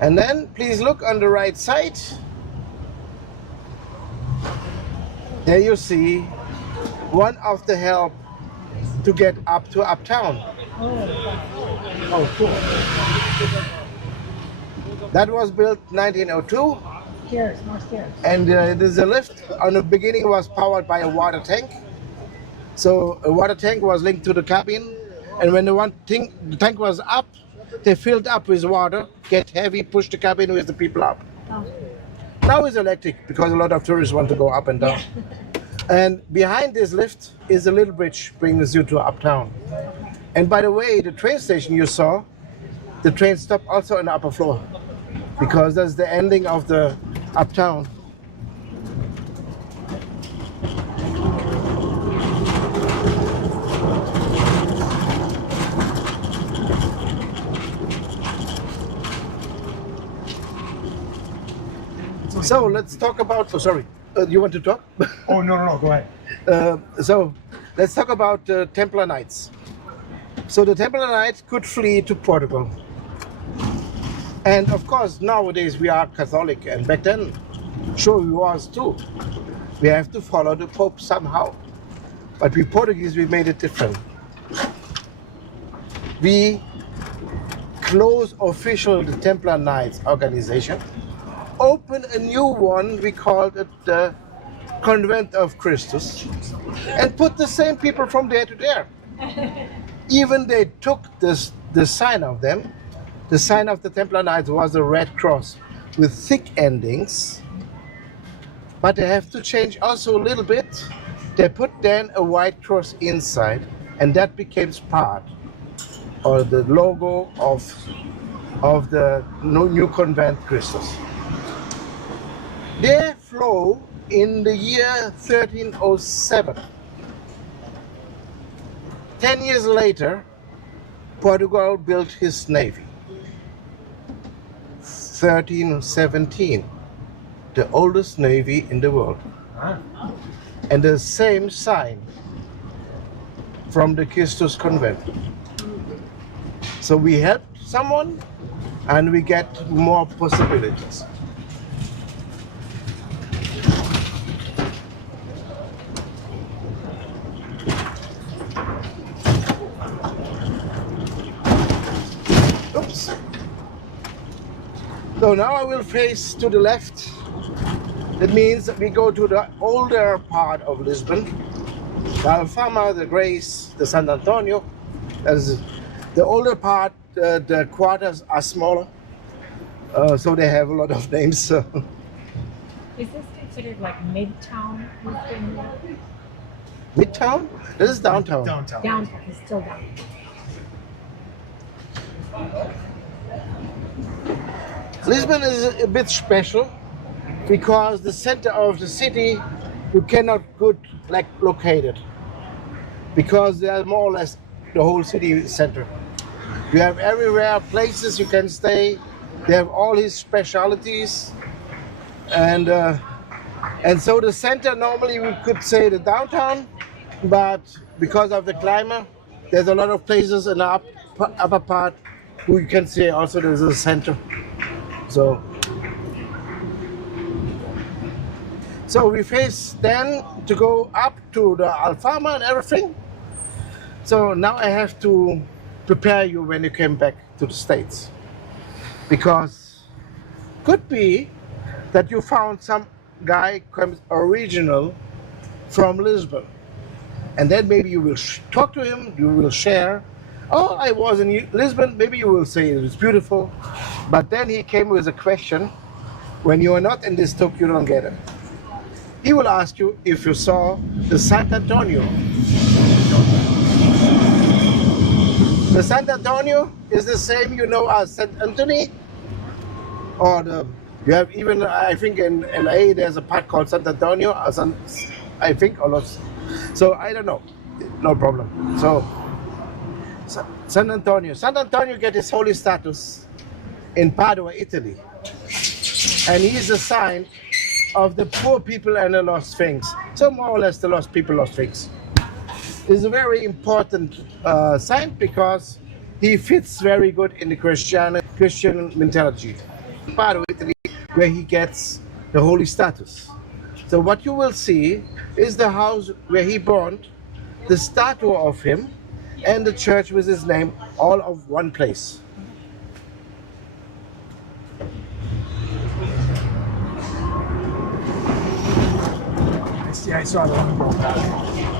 And then please look on the right side. There you see one of the help to get up to uptown. Oh, cool. That was built 1902. Stairs, more stairs. And there's a lift. On the beginning was powered by a water tank. So a water tank was linked to the cabin. And when the tank was up, they filled up with water, get heavy, push the cabin with the people up. Oh. Now it's electric because a lot of tourists want to go up and down. And behind this lift is a little bridge brings you to uptown. And by the way, the train station you saw, the train stopped also on the upper floor because that's the ending of the uptown. So let's talk about, oh sorry, you want to talk? Oh, no, go ahead. So let's talk about the Templar Knights. So the Templar Knights could flee to Portugal. And of course, nowadays we are Catholic, and back then, sure we was too. We have to follow the Pope somehow. But we Portuguese, we made it different. We close official the Templar Knights organization, open a new one, we called it the Convent of Christus, and put the same people from there to there. Even they took the sign of them. The sign of the Templar Knights was a red cross with thick endings, but they have to change also a little bit. They put then a white cross inside, and that became part or the logo of the new Convent Christus. They flow in the year 1307. 10 years later, Portugal built his navy. 1317, the oldest navy in the world. And the same sign from the Christus Convent. So we help someone and we get more possibilities. Oops. So now I will face to the left. That means we go to the older part of Lisbon. The Alfama, the Grace, the San Antonio. As the older part, the quarters are smaller. So they have a lot of names. So. Is this considered like Midtown? Midtown? This is downtown. Downtown. Downtown, it's still down. Lisbon is a bit special because the center of the city you cannot locate it because they are more or less the whole city center. You have everywhere places you can stay. They have all his specialities, and so the center normally we could say the downtown, but because of the climate, there's a lot of places in the upper part who you can say also there's a center. So we face then to go up to the Alfama and everything. So now I have to prepare you when you came back to the States. Because could be that you found some guy comes original from Lisbon. And then maybe you will talk to him, you will share. Oh, I was in Lisbon, maybe you will say it was beautiful. But then he came with a question. When you are not in this talk, you don't get it. He will ask you if you saw the San Antonio. The San Antonio is the same, as St. Anthony. Or you have even, I think in LA there's a park called San Antonio, or I think, or Los. So I don't know, no problem. So San Antonio get his holy status in Padua, Italy, and he is a sign of the poor people and the lost things. So more or less the lost people, lost things. It's a very important saint because he fits very good in the Christian mentality. Padua, Italy, where he gets the holy status. So what you will see is the house where he burned, the statue of him, and the church with his name, all of one place. I saw the one go past.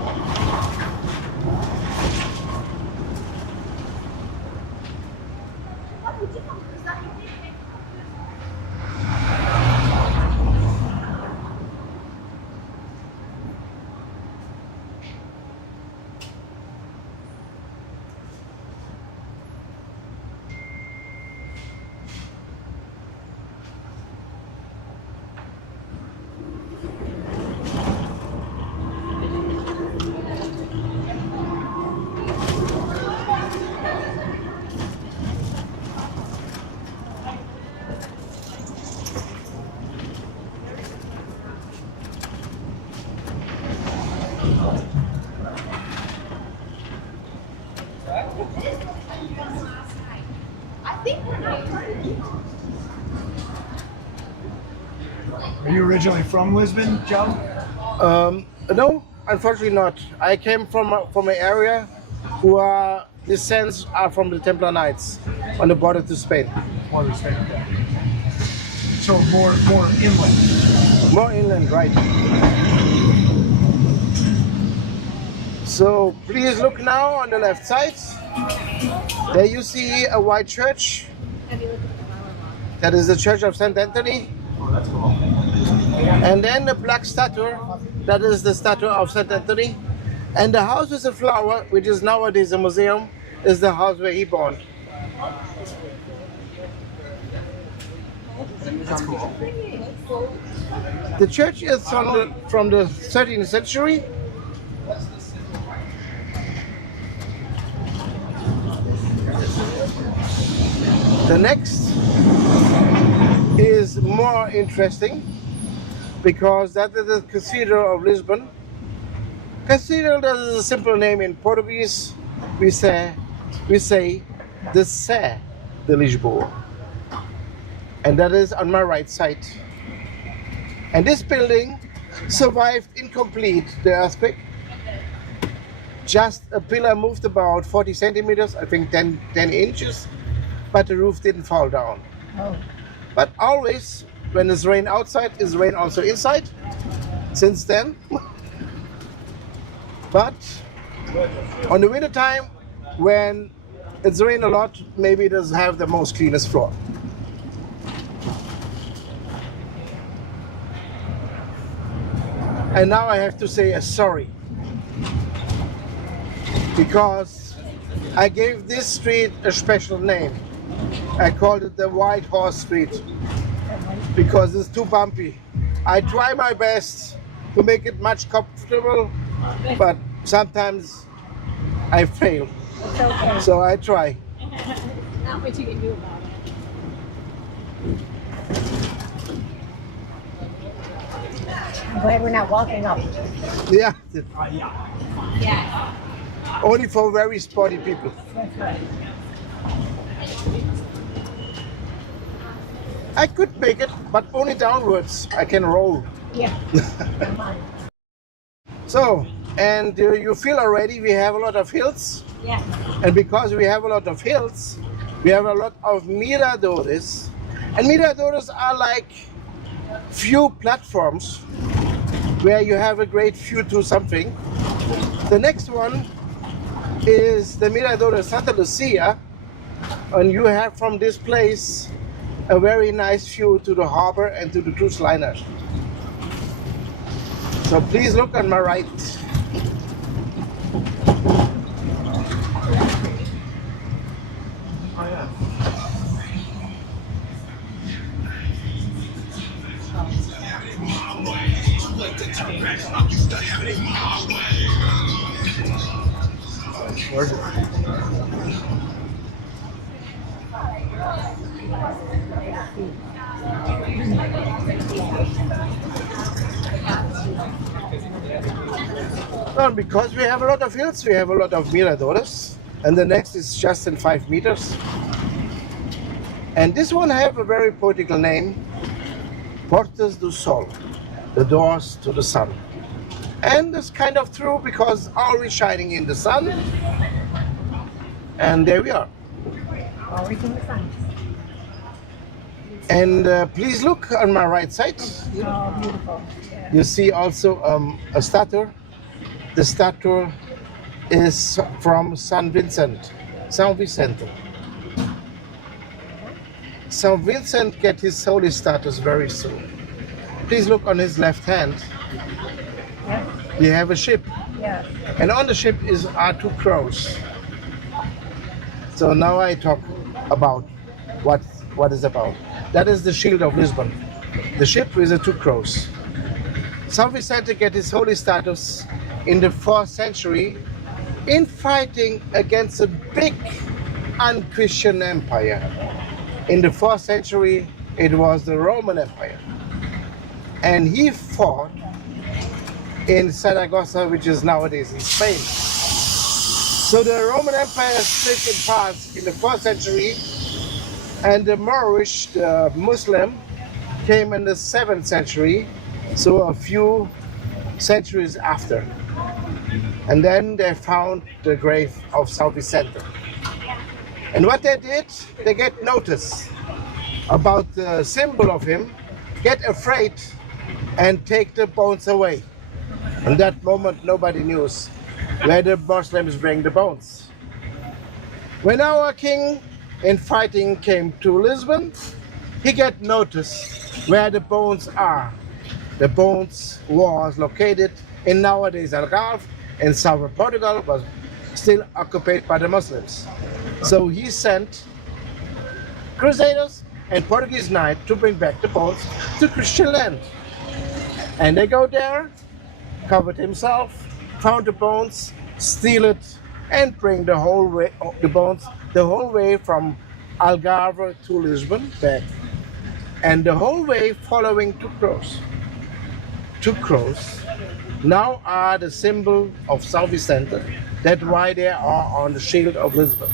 Are you originally from Lisbon, Joe? No, unfortunately not. I came from an area who are descents are from the Templar Knights on the border to Spain. More respect. So more inland. More inland, right. So please look now on the left side. There you see a white church. That is the Church of St. Anthony. Oh, that's cool. And then the black statue, that is the statue of St. Anthony. And the house with the flower, which is nowadays a museum, is the house where he born. That's cool. The church is from the 13th century. The next is more interesting because that is the Cathedral of Lisbon. Cathedral, that is a simple name in Portuguese. We say the Sé de Lisboa. And that is on my right side. And this building survived incomplete the earthquake. Just a pillar moved about 40 centimeters, I think 10 inches, but the roof didn't fall down. Oh. But always, when it's rain outside, it's rain also inside, since then. But on the winter time, when it's rain a lot, maybe it doesn't have the most cleanest floor. And now I have to say a sorry, because I gave this street a special name. I called it the White Horse Street because it's too bumpy. I try my best to make it much comfortable, but sometimes I fail. It's okay. So I try. Not what you can do about it. I'm glad we're not walking up. Yeah, Yeah. only for very sporty people. That's right. I could make it, but only downwards. I can roll. Yeah. Come on. So, and you feel already we have a lot of hills. Yeah. And because we have a lot of hills, we have a lot of miradores. And miradores are like few platforms where you have a great view to something. The next one is the Mirador Santa Lucia, and you have from this place a very nice view to the harbor and to the cruise liner. So please look on my right. Oh yeah. Gorgeous. Well, because we have a lot of hills, we have a lot of miradores, and the next is just in 5 meters. And this one have a very poetical name, Portas do Sol, the doors to the sun. And it's kind of true because always shining in the sun. And there we are. Always in the sun. And please look on my right side. Oh, beautiful. Yeah. You see also a statue. The statue is from San Vincent. San Vicente. San Vincent get his holy status very soon. Please look on his left hand. Yeah. You have a ship, Yeah. and on the ship are two crows. So now I talk about what is about. That is the shield of Lisbon. The ship with the two crows. San Vicente get his holy status in the 4th century in fighting against a big unchristian empire. In the 4th century, it was the Roman Empire. And he fought in Saragossa, which is nowadays in Spain. So the Roman Empire split in parts in the 4th century, and the Moorish, the Muslim, came in the 7th century, so a few centuries after. And then they found the grave of San Vicente. And what they did, they get notice about the symbol of him, get afraid, and take the bones away. In that moment, nobody knew where the Muslims bring the bones. When our king in fighting came to Lisbon, he get notice where the bones are. The bones was located in nowadays Algarve, in southern Portugal, was still occupied by the Muslims. So he sent crusaders and Portuguese knights to bring back the bones to Christian land. And they go there, covered himself, found the bones, steal it, and bring the whole way, the bones, the whole way from Algarve to Lisbon back. And the whole way following two crows. Two crows now are the symbol of San Vicente. That's why they are on the shield of Lisbon.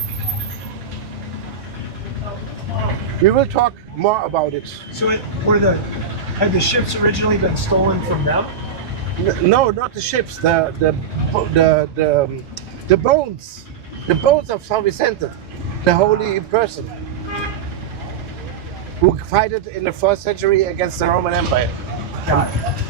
We will talk more about it. So had the ships originally been stolen from them? No, not the ships. The bones, the bones of San Vicente, the holy person, who fought in the 1st century against the Roman Empire. Got it.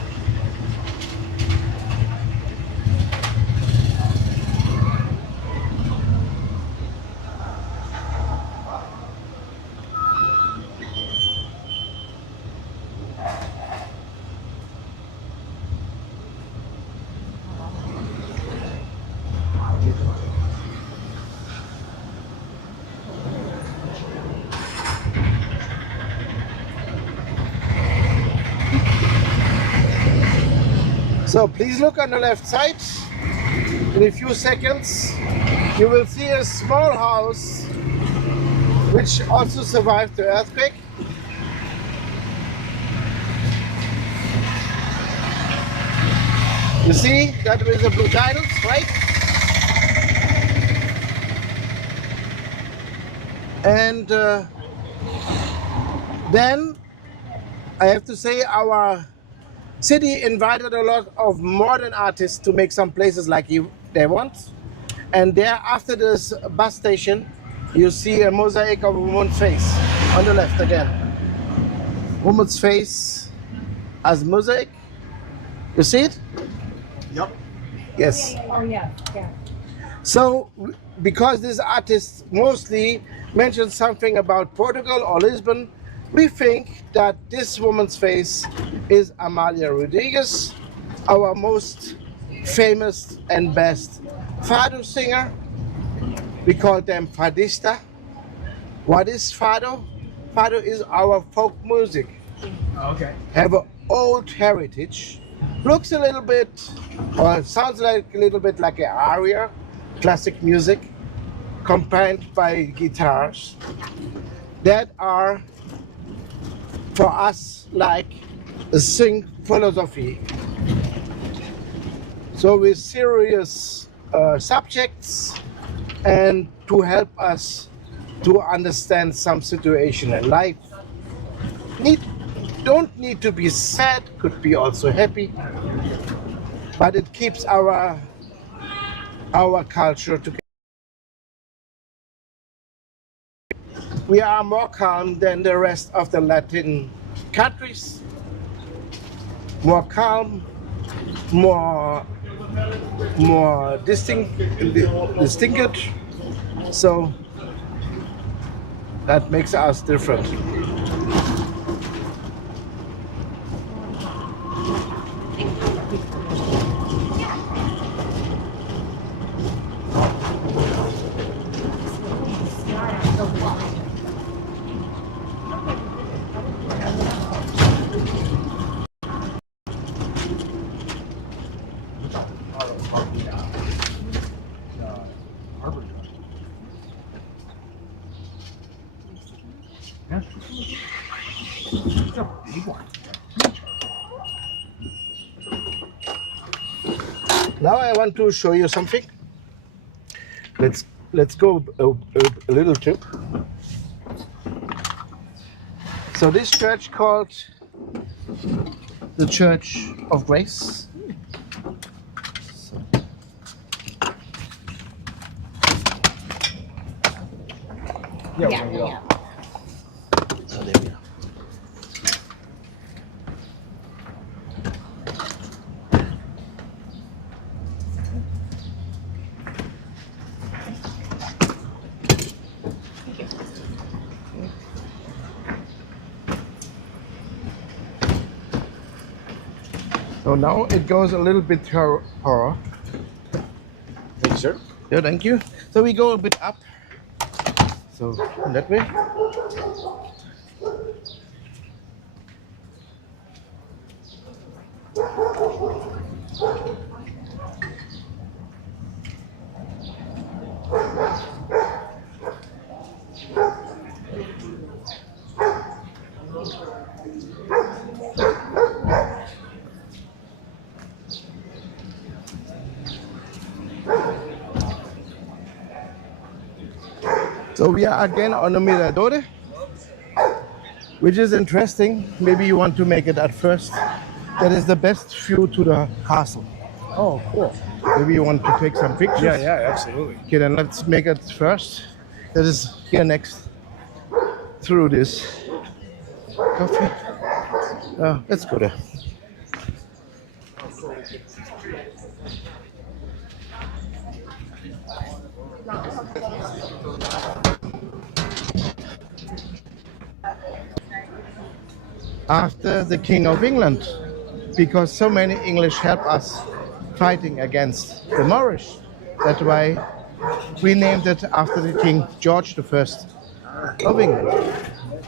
So please look on the left side. In a few seconds, you will see a small house which also survived the earthquake. You see that with the blue tiles, right? And then I have to say our city invited a lot of modern artists to make some places like they want. And there after this bus station, you see a mosaic of a woman's face on the left again. Woman's face as mosaic. You see it? Yep. Yes. Oh, yeah, yeah. So, because these artists mostly mention something about Portugal or Lisbon, we think that this woman's face is Amalia Rodrigues, our most famous and best fado singer. We call them fadista. What is fado? Fado is our folk music. Okay. Have an old heritage. Looks a little bit, or sounds like a little bit like an aria, classic music combined by guitars that are for us like a sing philosophy. So with serious subjects and to help us to understand some situation in life. Don't need to be sad, could be also happy, but it keeps our culture together. We are more calm than the rest of the Latin countries. More calm, more distinguished. So that makes us different. It's a big one. Now I want to show you something. Let's go a little trip. So this church called the Church of Grace. Yeah, Yeah, we're gonna yeah. So there we are. So now it goes a little bit horror. Thank you, sir. Yeah, thank you. So we go a bit up. So that way. So we are again on the Miradore, which is interesting. Maybe you want to make it at first. That is the best view to the castle. Oh, cool. Maybe you want to take some pictures. Yeah, absolutely. Okay, then let's make it first. That is here next through this coffee. Let's go there. After the King of England, because so many English help us fighting against the Moorish. That's why we named it after the King George I of England.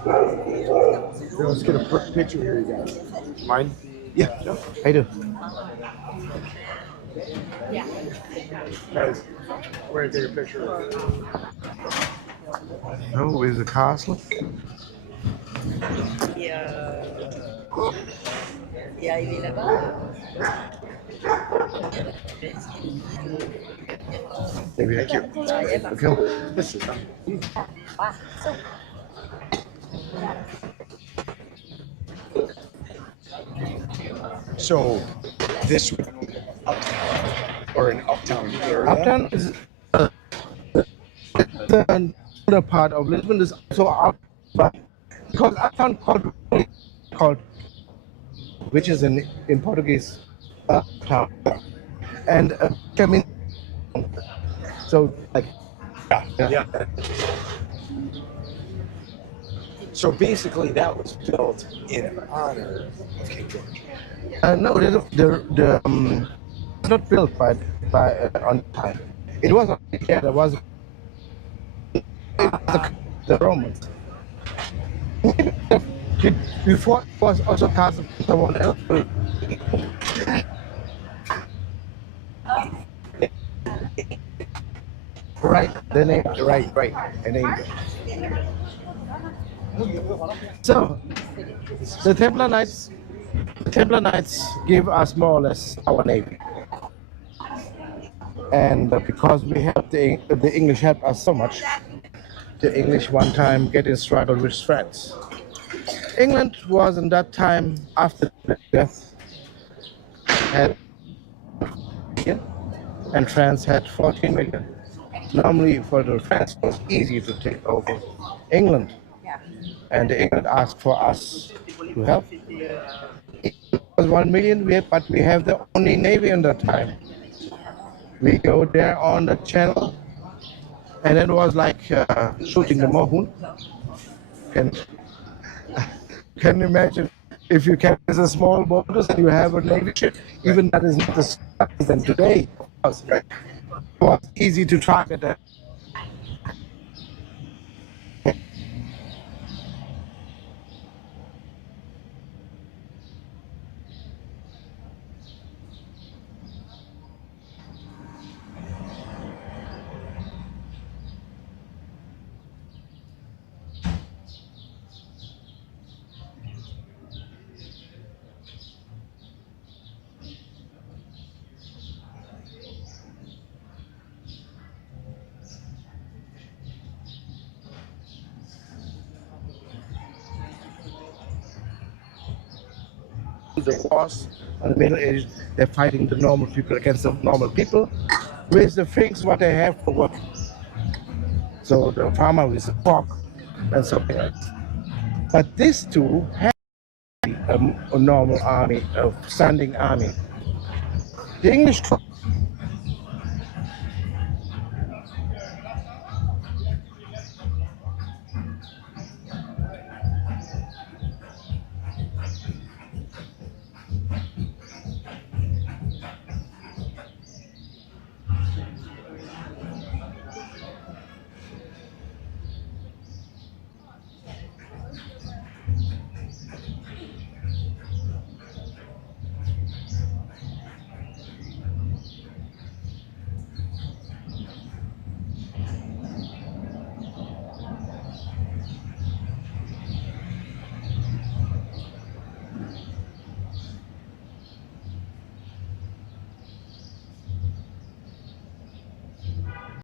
Here, let's get a picture here, you guys. Mine? Yeah, I do. Guys, we're gonna take a picture. Oh, with the castle. Il est arrivé là-bas. Maybe. Thank you. Okay. This is so this would be uptown or an uptown area. Uptown is the other part of Lisbon is also up, but because uptown called which is in Portuguese uptown, and coming. So like Yeah. So basically, that was built in honor of King George. no, it's not built by on time. It was there was the Romans. Before it was also cast someone else. Right, the name, right, the name. So, the Templar Knights give us more or less our navy. And because we helped the English helped us so much, the English one time get in struggle with France. England was in that time after the death had and France had 14 million. Normally for the France it was easy to take over England. And England asked for us to help. It was 1 million, but we have the only navy in that time. We go there on the channel, and it was like shooting the Mohun. Can you imagine if you carry a small boat and you have a navy ship? Even that is not the size than today. It was easy to target that. The wars in the Middle Ages, they're fighting the normal people against the normal people with the things what they have for work. So the farmer with the fork and something else. But these two have a normal army, a standing army. The English took